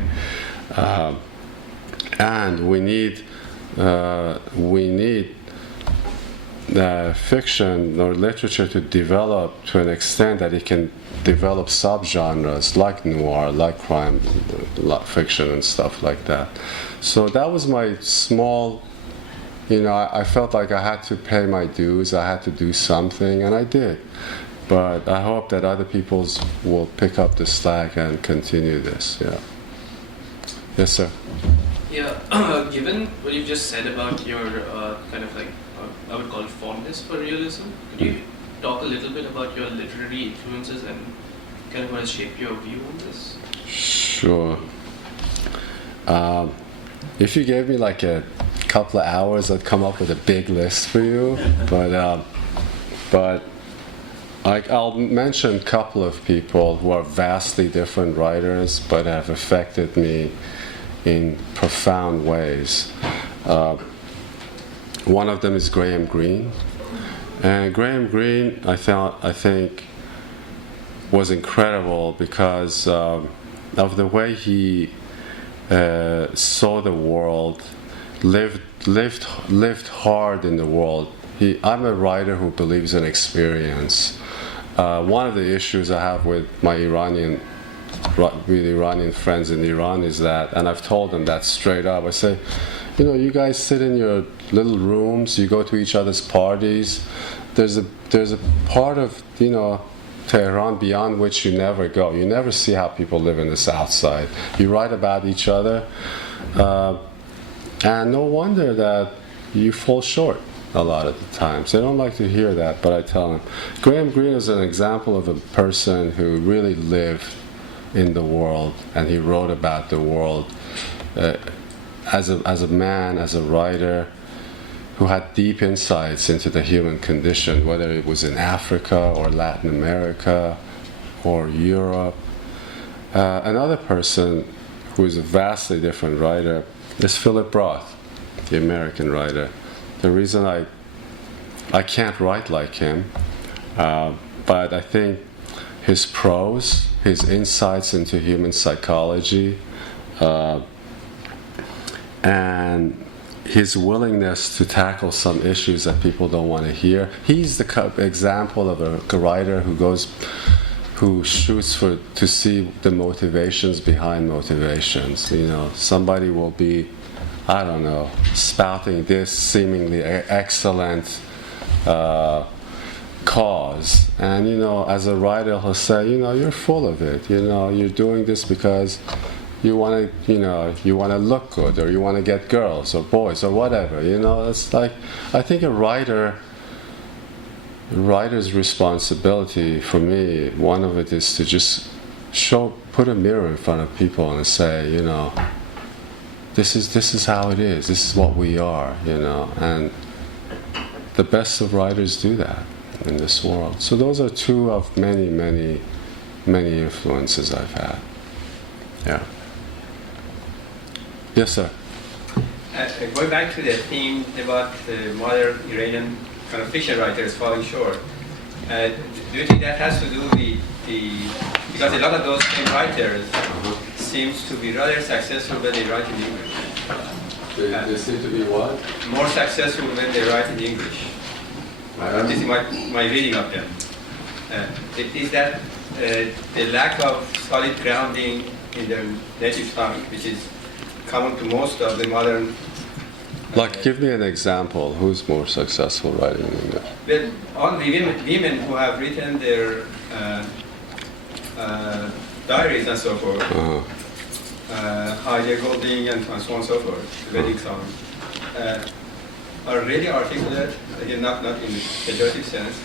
And we need fiction or literature to develop to an extent that it can develop subgenres like noir, like crime fiction and stuff like that. So that was my small, I felt like I had to pay my dues, I had to do something, and I did. But I hope that other people will pick up the slack and continue this. Yeah. Yes, sir. Yeah, given what you just said about your kind of like, I would call it fondness for realism, could you talk a little bit about your literary influences and kind of what has shaped your view on this? Sure. If you gave me like a couple of hours, I'd come up with a big list for you. But I'll mention a couple of people who are vastly different writers, but have affected me in profound ways. One of them is Graham Greene, and Graham Greene, I think, was incredible because of the way he saw the world, lived hard in the world. I'm a writer who believes in experience. One of the issues I have with my Iranian friends in Iran is that, and I've told them that straight up, I say, you guys sit in your little rooms, you go to each other's parties, there's a part of, Tehran beyond which you never go. You never see how people live in the South Side. You write about each other, and no wonder that you fall short a lot of the times. They don't like to hear that, but I tell them. Graham Greene is an example of a person who really lived in the world, and he wrote about the world as a man, as a writer, who had deep insights into the human condition, whether it was in Africa or Latin America or Europe. Another person who is a vastly different writer is Philip Roth, the American writer. The reason I can't write like him, but I think his prose, his insights into human psychology, and his willingness to tackle some issues that people don't want to hear. He's the example of a writer who shoots to see the motivations behind motivations. Somebody will be, I don't know, spouting this seemingly excellent cause, and as a writer he'll say, you're full of it. You're doing this because you want to, you want to look good, or you want to get girls or boys or whatever. It's like, I think a writer's responsibility for me, one of it is to just put a mirror in front of people and say, this is how it is. This is what we are. And the best of writers do that in this world. So those are two of many, many, many influences I've had. Yeah. Yes, sir. Going back to the theme about the modern Iranian kind of fiction writers falling short, do you think that has to do with because a lot of those same writers seems to be rather successful when they write in English. They seem to be what? More successful when they write in English. This is my reading of them. Is that the lack of solid grounding in their native tongue, which is common to most of the modern... Like, give me an example. Who's more successful writing in English? Well, all the women who have written their diaries and so forth, Heidi Golding and so on and so forth, the wedding song, are really articulate, again, not in the pejorative sense.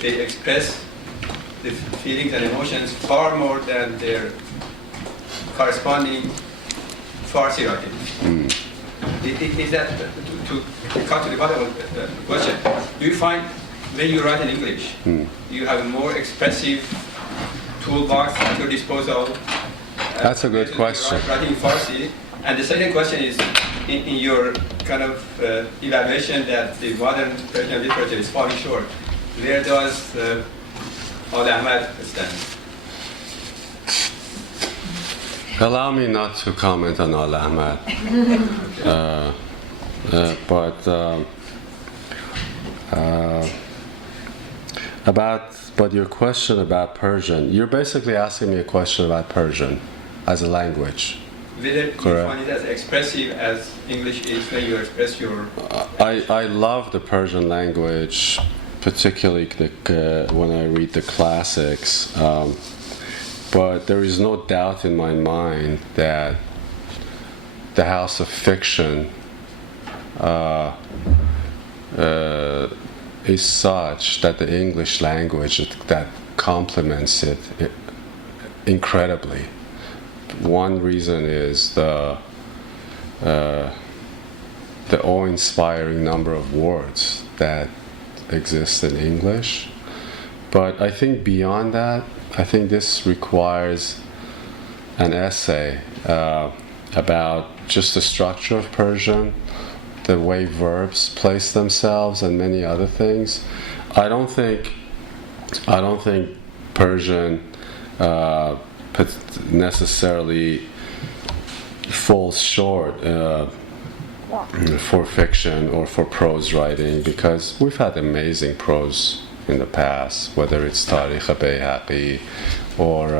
They express the feelings and emotions far more than their corresponding Farsi writing. Is that, to cut to the bottom of the question, do you find when you write in English, you have a more expressive toolbox at your disposal? That's a good question. Writing in Farsi. And the second question is, in your kind of evaluation that the modern Persian literature is falling short, where does Al Ahmad stand? Allow me not to comment on Al Ahmad. But your question about Persian, you're basically asking me a question about Persian as a language. Whether you find it as expressive as English is when you express your... I love the Persian language, particularly when I read the classics. But there is no doubt in my mind that the house of fiction is such that the English language that complements it incredibly. One reason is the awe-inspiring number of words that exist in English. But I think beyond that, I think this requires an essay about just the structure of Persian, the way verbs place themselves, and many other things. I don't think Persian necessarily falls short for fiction or for prose writing, because we've had amazing prose in the past, whether it's Tarikh Bayhaqi or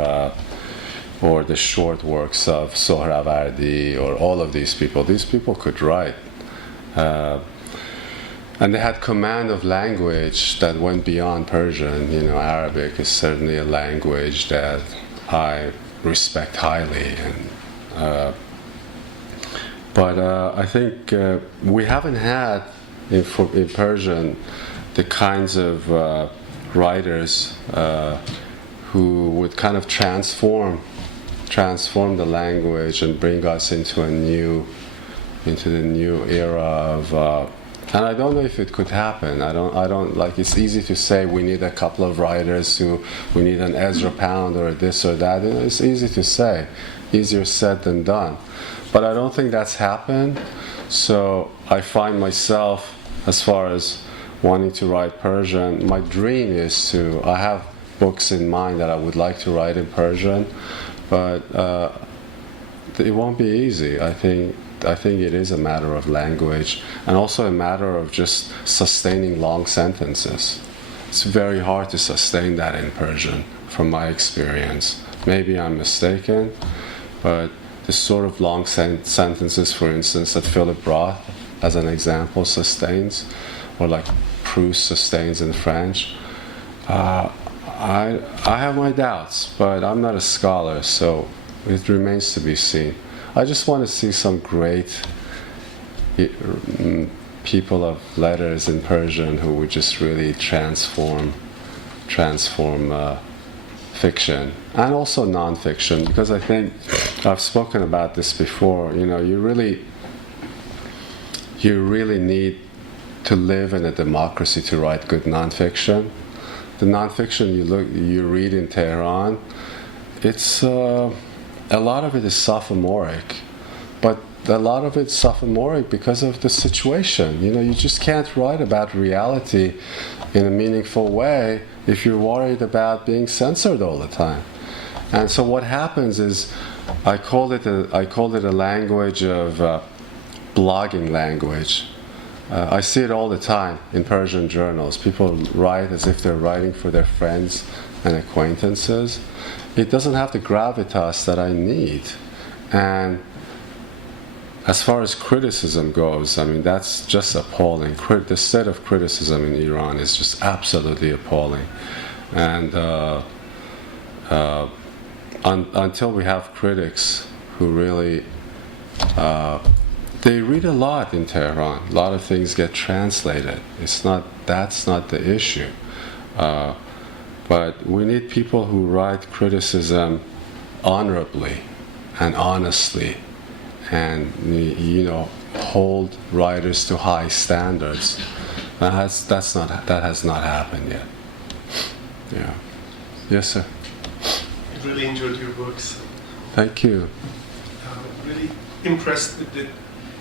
the short works of Sohrawardi or all of these people. These people could write. And they had command of language that went beyond Persian. Arabic is certainly a language that I respect highly. But I think we haven't had in Persian the kinds of writers who would kind of transform the language and bring us into the new era of. And I don't know if it could happen. I don't like. It's easy to say we need a couple of writers we need an Ezra Pound or this or that. It's easy to say, easier said than done. But I don't think that's happened. So I find myself, as far as wanting to write Persian, my dream is I have books in mind that I would like to write in Persian, but it won't be easy. I think it is a matter of language and also a matter of just sustaining long sentences. It's very hard to sustain that in Persian, from my experience. Maybe I'm mistaken, but the sort of long sentences, for instance, that Philip Roth, as an example, sustains, or like Proust sustains in French, I have my doubts, but I'm not a scholar, so It remains to be seen. I just want to see some great people of letters in Persian who would just really transform fiction and also non-fiction, because I think I've spoken about this before. You really need to live in a democracy to write good non-fiction. The non-fiction you read in Tehran, it's a lot of it is sophomoric, but a lot of it's sophomoric because of the situation. You just can't write about reality in a meaningful way if you're worried about being censored all the time. And so what happens is, I called it a language of blogging language. I see it all the time in Persian journals. People write as if they're writing for their friends and acquaintances. It doesn't have the gravitas that I need. And as far as criticism goes, I mean, that's just appalling. The state of criticism in Iran is just absolutely appalling. And until we have critics who really... they read a lot in Tehran. A lot of things get translated. That's not the issue. But we need people who write criticism honorably and honestly, and hold writers to high standards. That has not happened yet. Yeah. Yes, sir. I really enjoyed your books. Thank you. Really impressed with the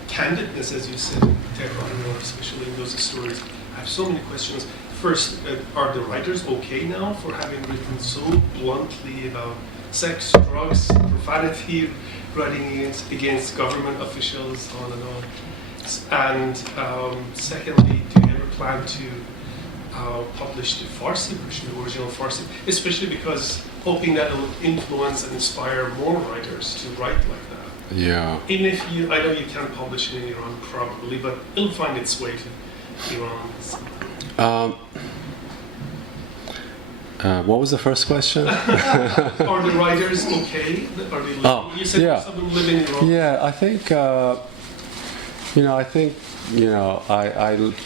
candidness, as you said, in Tehran Noir, especially in those stories. I have so many questions. First, are the writers okay now for having written so bluntly about sex, drugs, profanity, writing against government officials, on and on? And secondly, do you ever plan to publish the Farsi version, the original Farsi, especially because hoping that it will influence and inspire more writers to write like that? Yeah. Even if I know you can't publish it in Iran probably, but it'll find its way to Iran. What was the first question? Are the writers okay? Are they you said some of them live in Iran. Yeah, I think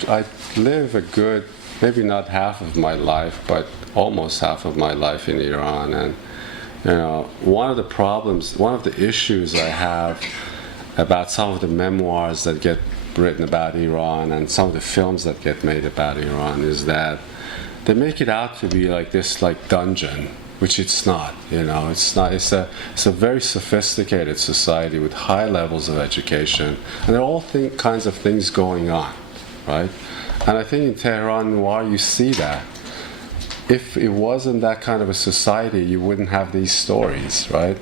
I live a good, maybe not half of my life, but almost half of my life in Iran, and one of the issues I have about some of the memoirs that get written about Iran and some of the films that get made about Iran is that they make it out to be like this dungeon, which it's not. It's not. It's a very sophisticated society with high levels of education, and there are all kinds of things going on, right? And I think in Tehran Noir you see that. If it wasn't that kind of a society, you wouldn't have these stories, right?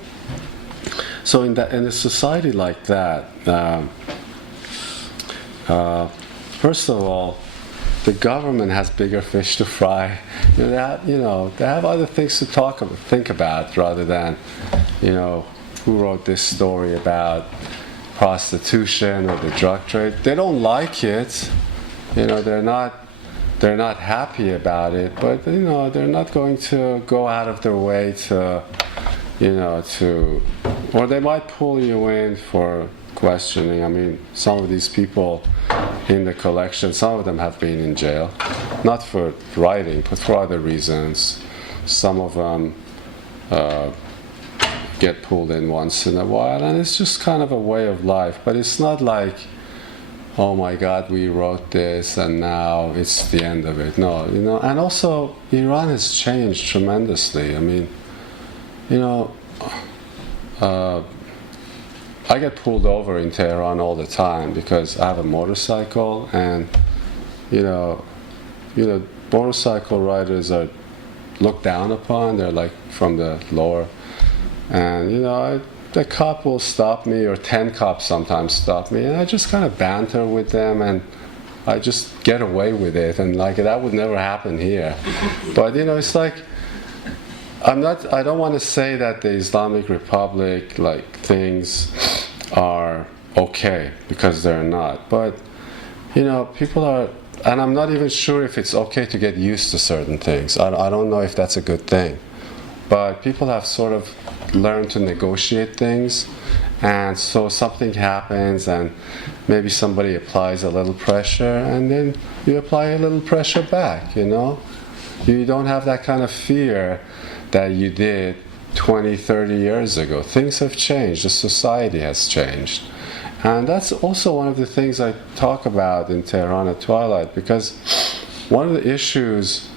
So in a society like that, first of all, the government has bigger fish to fry. They have other things to think about rather than, who wrote this story about prostitution or the drug trade. They don't like it. They're not happy about it, but they're not going to go out of their way to, or they might pull you in for questioning. I mean, some of these people in the collection, some of them have been in jail, not for writing, but for other reasons. Some of them get pulled in once in a while, and it's just kind of a way of life. But it's not like, oh my God, we wrote this and now it's the end of it. No, and also Iran has changed tremendously. I mean, I get pulled over in Tehran all the time because I have a motorcycle, and motorcycle riders are looked down upon. They're like from the lower, and the cop will stop me, or 10 cops sometimes stop me, and I just kind of banter with them, and I just get away with it, and that would never happen here. But it's like, I don't want to say that the Islamic Republic things are okay, because they're not. But people are, and I'm not even sure if it's okay to get used to certain things. I don't know if that's a good thing. but people have sort of learned to negotiate things. And so something happens, and maybe somebody applies a little pressure, and then you apply a little pressure back, you know? You don't have that kind of fear that you did 20, 30 years ago. Things have changed. The society has changed. And that's also one of the things I talk about in Tehran at Twilight, because one of the issues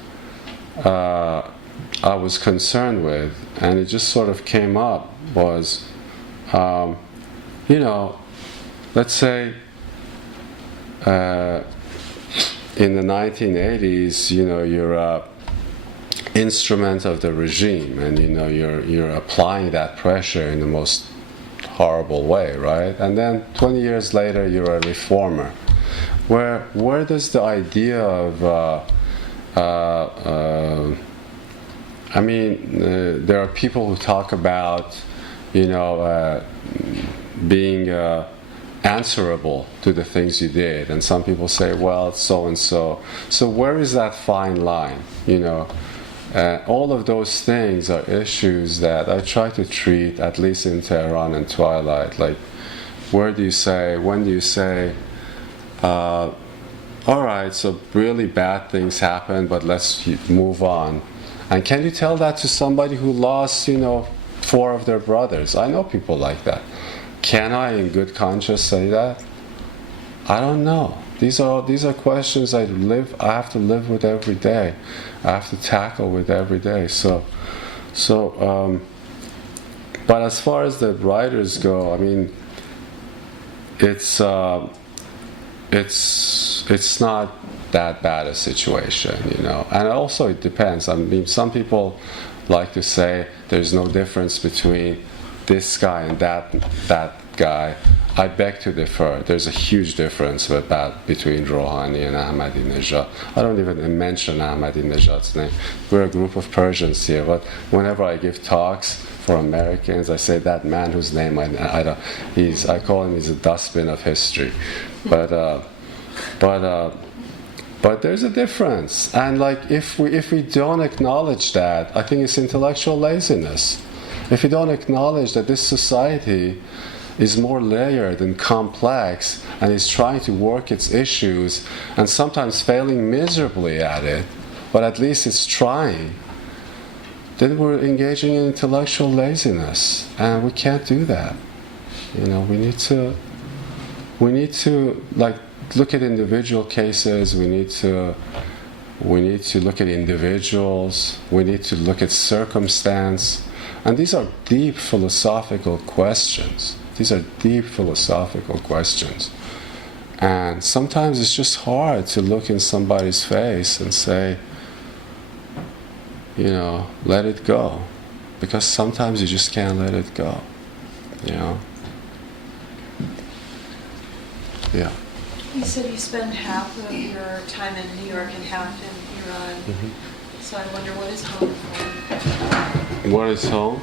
I was concerned with, and it just sort of came up, was, you know, let's say in the 1980s, you know, you're a instrument of the regime, and you know you're applying that pressure in the most horrible way, right? And then 20 years later, you're a reformer. Where does the idea of I mean, there are people who talk about, you know, being answerable to the things you did, and some people say, well, it's so and so. So where is that fine line? You know, all of those things are issues that I try to treat, at least in Tehran and Twilight. Like, where do you say? When do you say? All right, so really bad things happen, but let's move on. And can you tell that to somebody who lost, you know, 4 of their brothers? I know people like that. Can I, in good conscience, say that? I don't know. These are questions I have to live with every day. I have to tackle with every day. But as far as the writers go, I mean, it's not that bad a situation, you know. And also it depends. I mean, some people like to say there's no difference between this guy and that guy. I beg to differ. There's a huge difference between Rouhani and Ahmadinejad. I don't even mention Ahmadinejad's name. We're a group of Persians here, but whenever I give talks for Americans, I say that man whose name I call him, he's a dustbin of history. But there's a difference, and like if we don't acknowledge that, I think it's intellectual laziness. If we don't acknowledge that this society is more layered and complex and is trying to work its issues and sometimes failing miserably at it, but at least it's trying, then we're engaging in intellectual laziness, and we can't do that. You know, we need to like look at individual cases. We need to look at individuals. We need to look at circumstance. And these are deep philosophical questions. And sometimes it's just hard to look in somebody's face and say, you know, let it go. Because sometimes you just can't let it go. You know? Yeah. You said you spend half of your time in New York and half in Iran. Mm-hmm. So I wonder, what is home for you? What is home?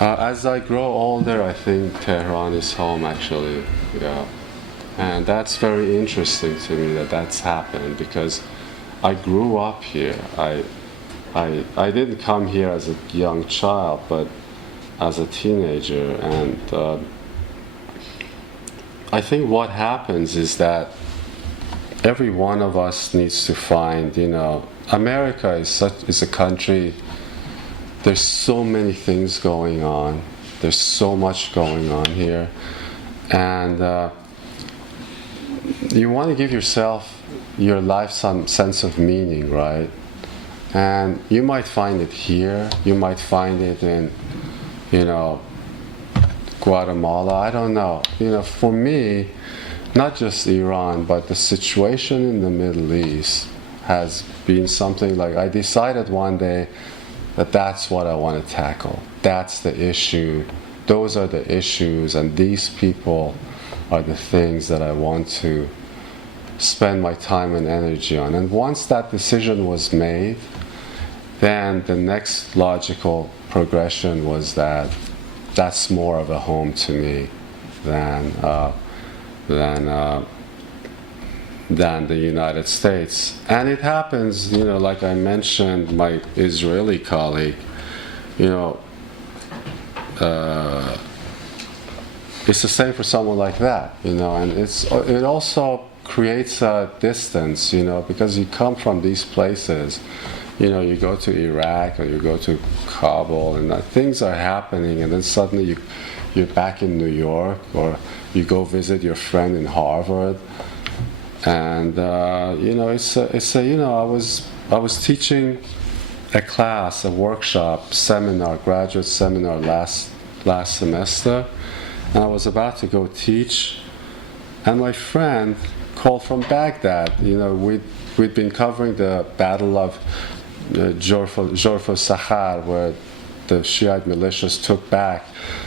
As I grow older, I think Tehran is home, actually. Yeah. And that's very interesting to me that that's happened, because I grew up here. I didn't come here as a young child, but as a teenager. And I think what happens is that every one of us needs to find, you know, America is a country. There's so many things going on. There's so much going on here, and you want to give yourself, your life, some sense of meaning, right? And you might find it here. You might find it in, you know, Guatemala. I don't know. You know, for me, not just Iran, but the situation in the Middle East has been something like, I decided one day that that's what I want to tackle. That's the issue. Those are the issues, and these people are the things that I want to spend my time and energy on. And once that decision was made, then the next logical progression was that that's more of a home to me than the United States. And it happens, you know, like I mentioned, my Israeli colleague, you know, it's the same for someone like that, you know, and it also creates a distance, you know, because you come from these places, you know, you go to Iraq or you go to Kabul and things are happening, and then suddenly you're back in New York, or you go visit your friend in Harvard, and you know, it's a you know, I was teaching a class, a workshop, seminar, graduate seminar last semester, and I was about to go teach, and my friend called from Baghdad. You know, we'd been covering the Battle of Jorf Sakhar, where the Shiite militias took back.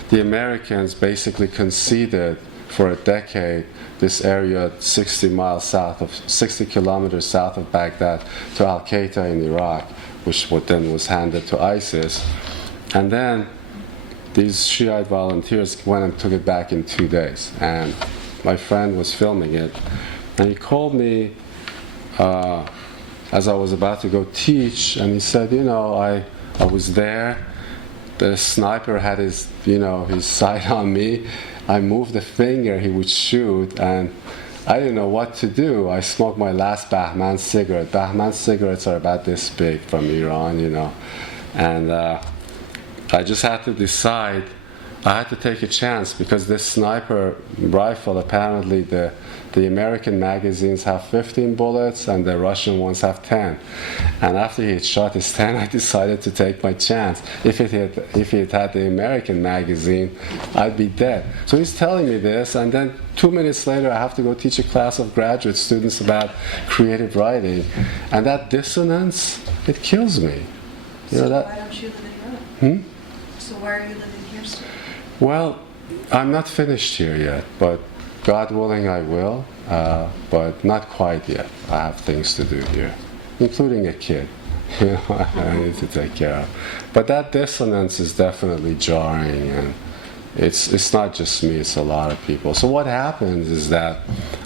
The Americans basically conceded for a decade this area 60 kilometers south of Baghdad to Al-Qaeda in Iraq, which then was handed to ISIS. And then these Shiite volunteers went and took it back in 2 days. And my friend was filming it, and he called me as I was about to go teach, and he said, you know, I was there. The sniper had his sight on me. I moved a finger, he would shoot, and I didn't know what to do. I smoked my last Bahman cigarette. Bahman cigarettes are about this big from Iran, you know. And I just had to decide. I had to take a chance, because this sniper rifle, apparently the American magazines have 15 bullets and the Russian ones have 10. And after he had shot his 10, I decided to take my chance. If he had had the American magazine, I'd be dead. So he's telling me this, and then 2 minutes later I have to go teach a class of graduate students about creative writing. And that dissonance, it kills me. You know that? Why don't you live in Europe? So why are you living here still? Well, I'm not finished here yet, but God willing I will, but not quite yet. I have things to do here, including a kid, you know, I need to take care of. But that dissonance is definitely jarring, and it's not just me, it's a lot of people. So what happens is that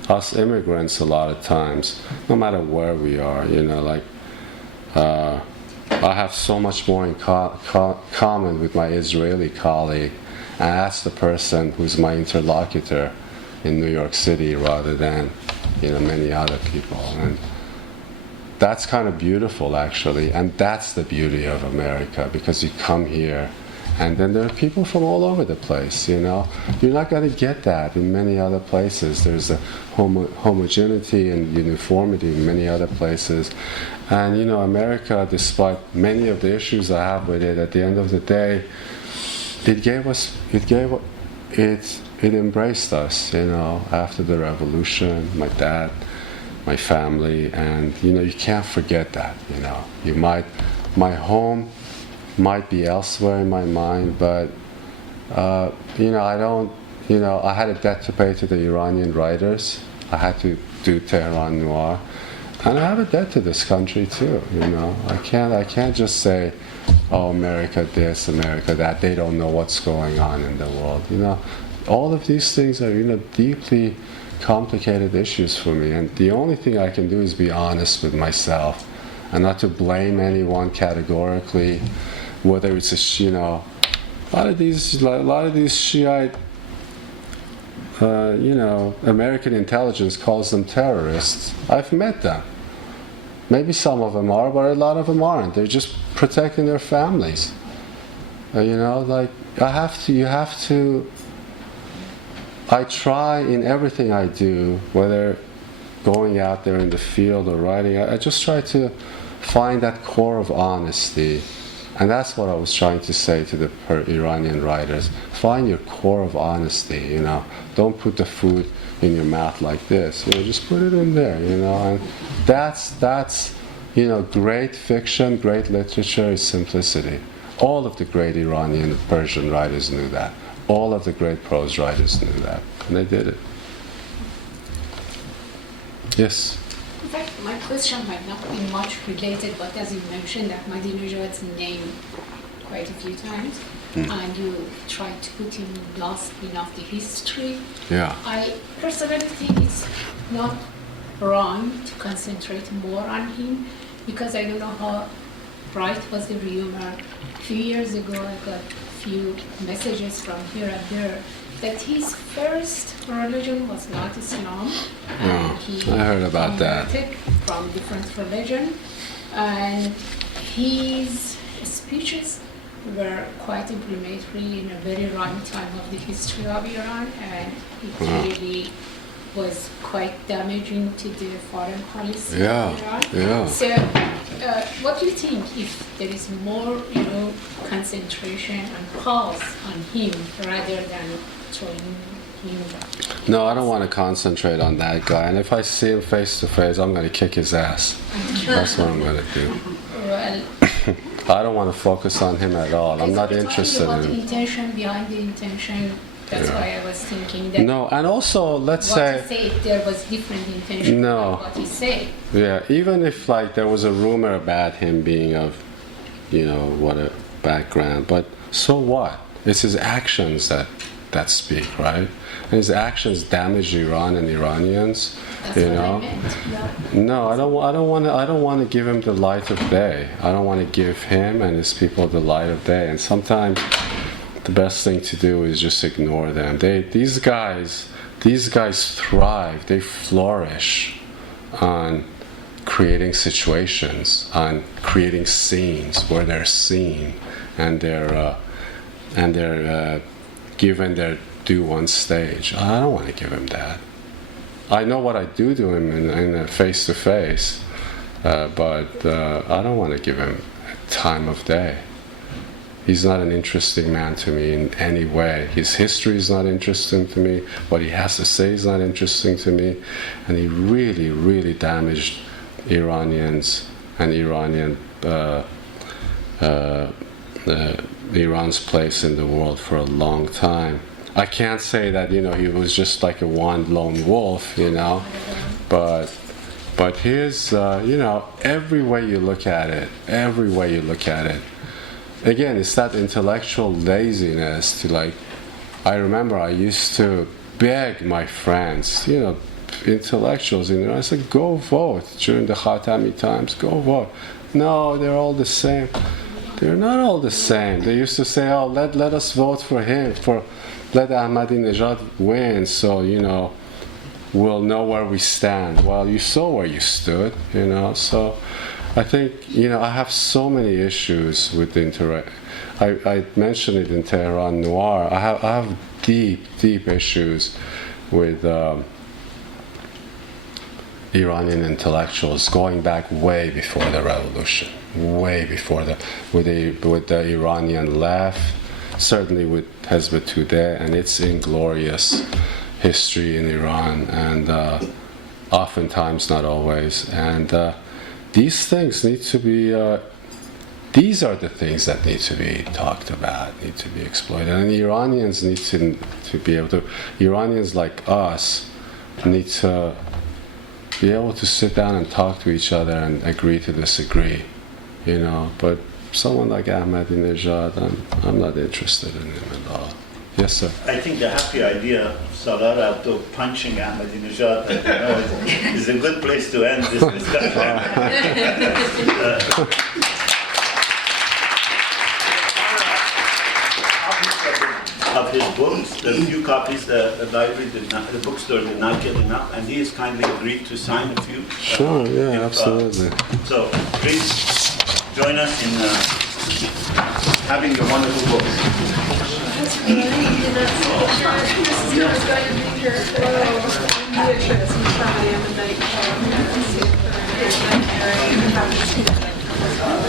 us immigrants, a lot of times, no matter where we are, you know, like, I have so much more in common with my Israeli colleague, and that's the person who's my interlocutor in New York City, rather than, you know, many other people. And that's kind of beautiful, actually, and that's the beauty of America, because you come here and then there are people from all over the place, you know. You're not going to get that in many other places. There's a homogeneity and uniformity in many other places. And, you know, America, despite many of the issues I have with it, at the end of the day, it embraced us, you know, after the revolution, my dad, my family, and, you know, you can't forget that, you know. My home might be elsewhere in my mind, but, you know, I had a debt to pay to the Iranian writers. I had to do Tehran Noir. And I have a debt to this country too, you know. I can't just say, oh, America this, America that. They don't know what's going on in the world, you know. All of these things are, you know, deeply complicated issues for me, and the only thing I can do is be honest with myself and not to blame anyone categorically, whether it's a lot of these Shiite, you know, American intelligence calls them terrorists. I've met them. Maybe some of them are, but a lot of them aren't. They're just protecting their families. You know, like, you have to. I try in everything I do, whether going out there in the field or writing, I just try to find that core of honesty. And that's what I was trying to say to the Iranian writers. Find your core of honesty, you know. Don't put the food in your mouth like this. You know, just put it in there, you know. And that's you know, great fiction, great literature is simplicity. All of the great Iranian and Persian writers knew that. All of the great prose writers knew that, and they did it. Yes? In fact, my question might not be much related, but as you mentioned Ahmadinejad's name quite a few times, and you tried to put him last enough the history. Yeah. I personally think it's not wrong to concentrate more on him, because I don't know how Wright was the rumor. A few years ago, I got a few messages from here and there that his first religion was not Islam. And he I heard about that. converted from different religion. And his speeches were quite inflammatory in a very wrong time of the history of Iran, and it really was quite damaging to the foreign policy of Iran. So, what do you think if there is more, concentration and pause on him rather than throwing him down? No, I don't want to concentrate on that guy. And if I see him face to face, I'm going to kick his ass. That's what I'm going to do. Well, I don't want to focus on him at all. I'm not interested about in the him. intention behind the intention. That's why I was thinking that. No, and also let's what say. he said, there was different intention. No. What he said. Yeah, even if like there was a rumor about him being of, what a background, but so what? It's his actions that speak, right? And his actions damage Iran and Iranians. That's what I meant. Yeah. No, I don't want to give him the light of day. I don't want to give him and his people the light of day. And sometimes the best thing to do is just ignore them. These guys thrive. They flourish on creating situations, on creating scenes where they're seen and they're given their due on stage. I don't want to give him that. I know what I do to him in a face-to-face, but I don't want to give him time of day. He's not an interesting man to me in any way. His history is not interesting to me. What he has to say is not interesting to me. And he really, really damaged Iranians and Iran's place in the world for a long time. I can't say that he was just like a one lone wolf, but his every way you look at it, again, it's that intellectual laziness to like. I remember I used to beg my friends, intellectuals in Iran. I said, go vote during the Khatami times. Go vote. No, they're all the same. They're not all the same. They used to say, oh, let us vote for him, let Ahmadinejad win, so we'll know where we stand. Well, you saw where you stood, So I think I have so many issues with the I mentioned it in Tehran Noir. I have deep issues with Iranian intellectuals going back way before the revolution, with the Iranian left. Certainly with Hezbollah today and its inglorious history in Iran, and oftentimes, not always. And these things need to be. These are the things that need to be talked about, need to be exploited, and Iranians need to be able to. Iranians like us need to be able to sit down and talk to each other and agree to disagree, But someone like Ahmadinejad, I'm not interested in him at all. Yes, sir. I think the happy idea of Salar Abdoh punching Ahmadinejad is a good place to end this discussion. Of his books, the few copies the library the bookstore did not get enough, and he has kindly agreed to sign a few. Sure, yeah, absolutely. So please join us in having your wonderful books. Hello.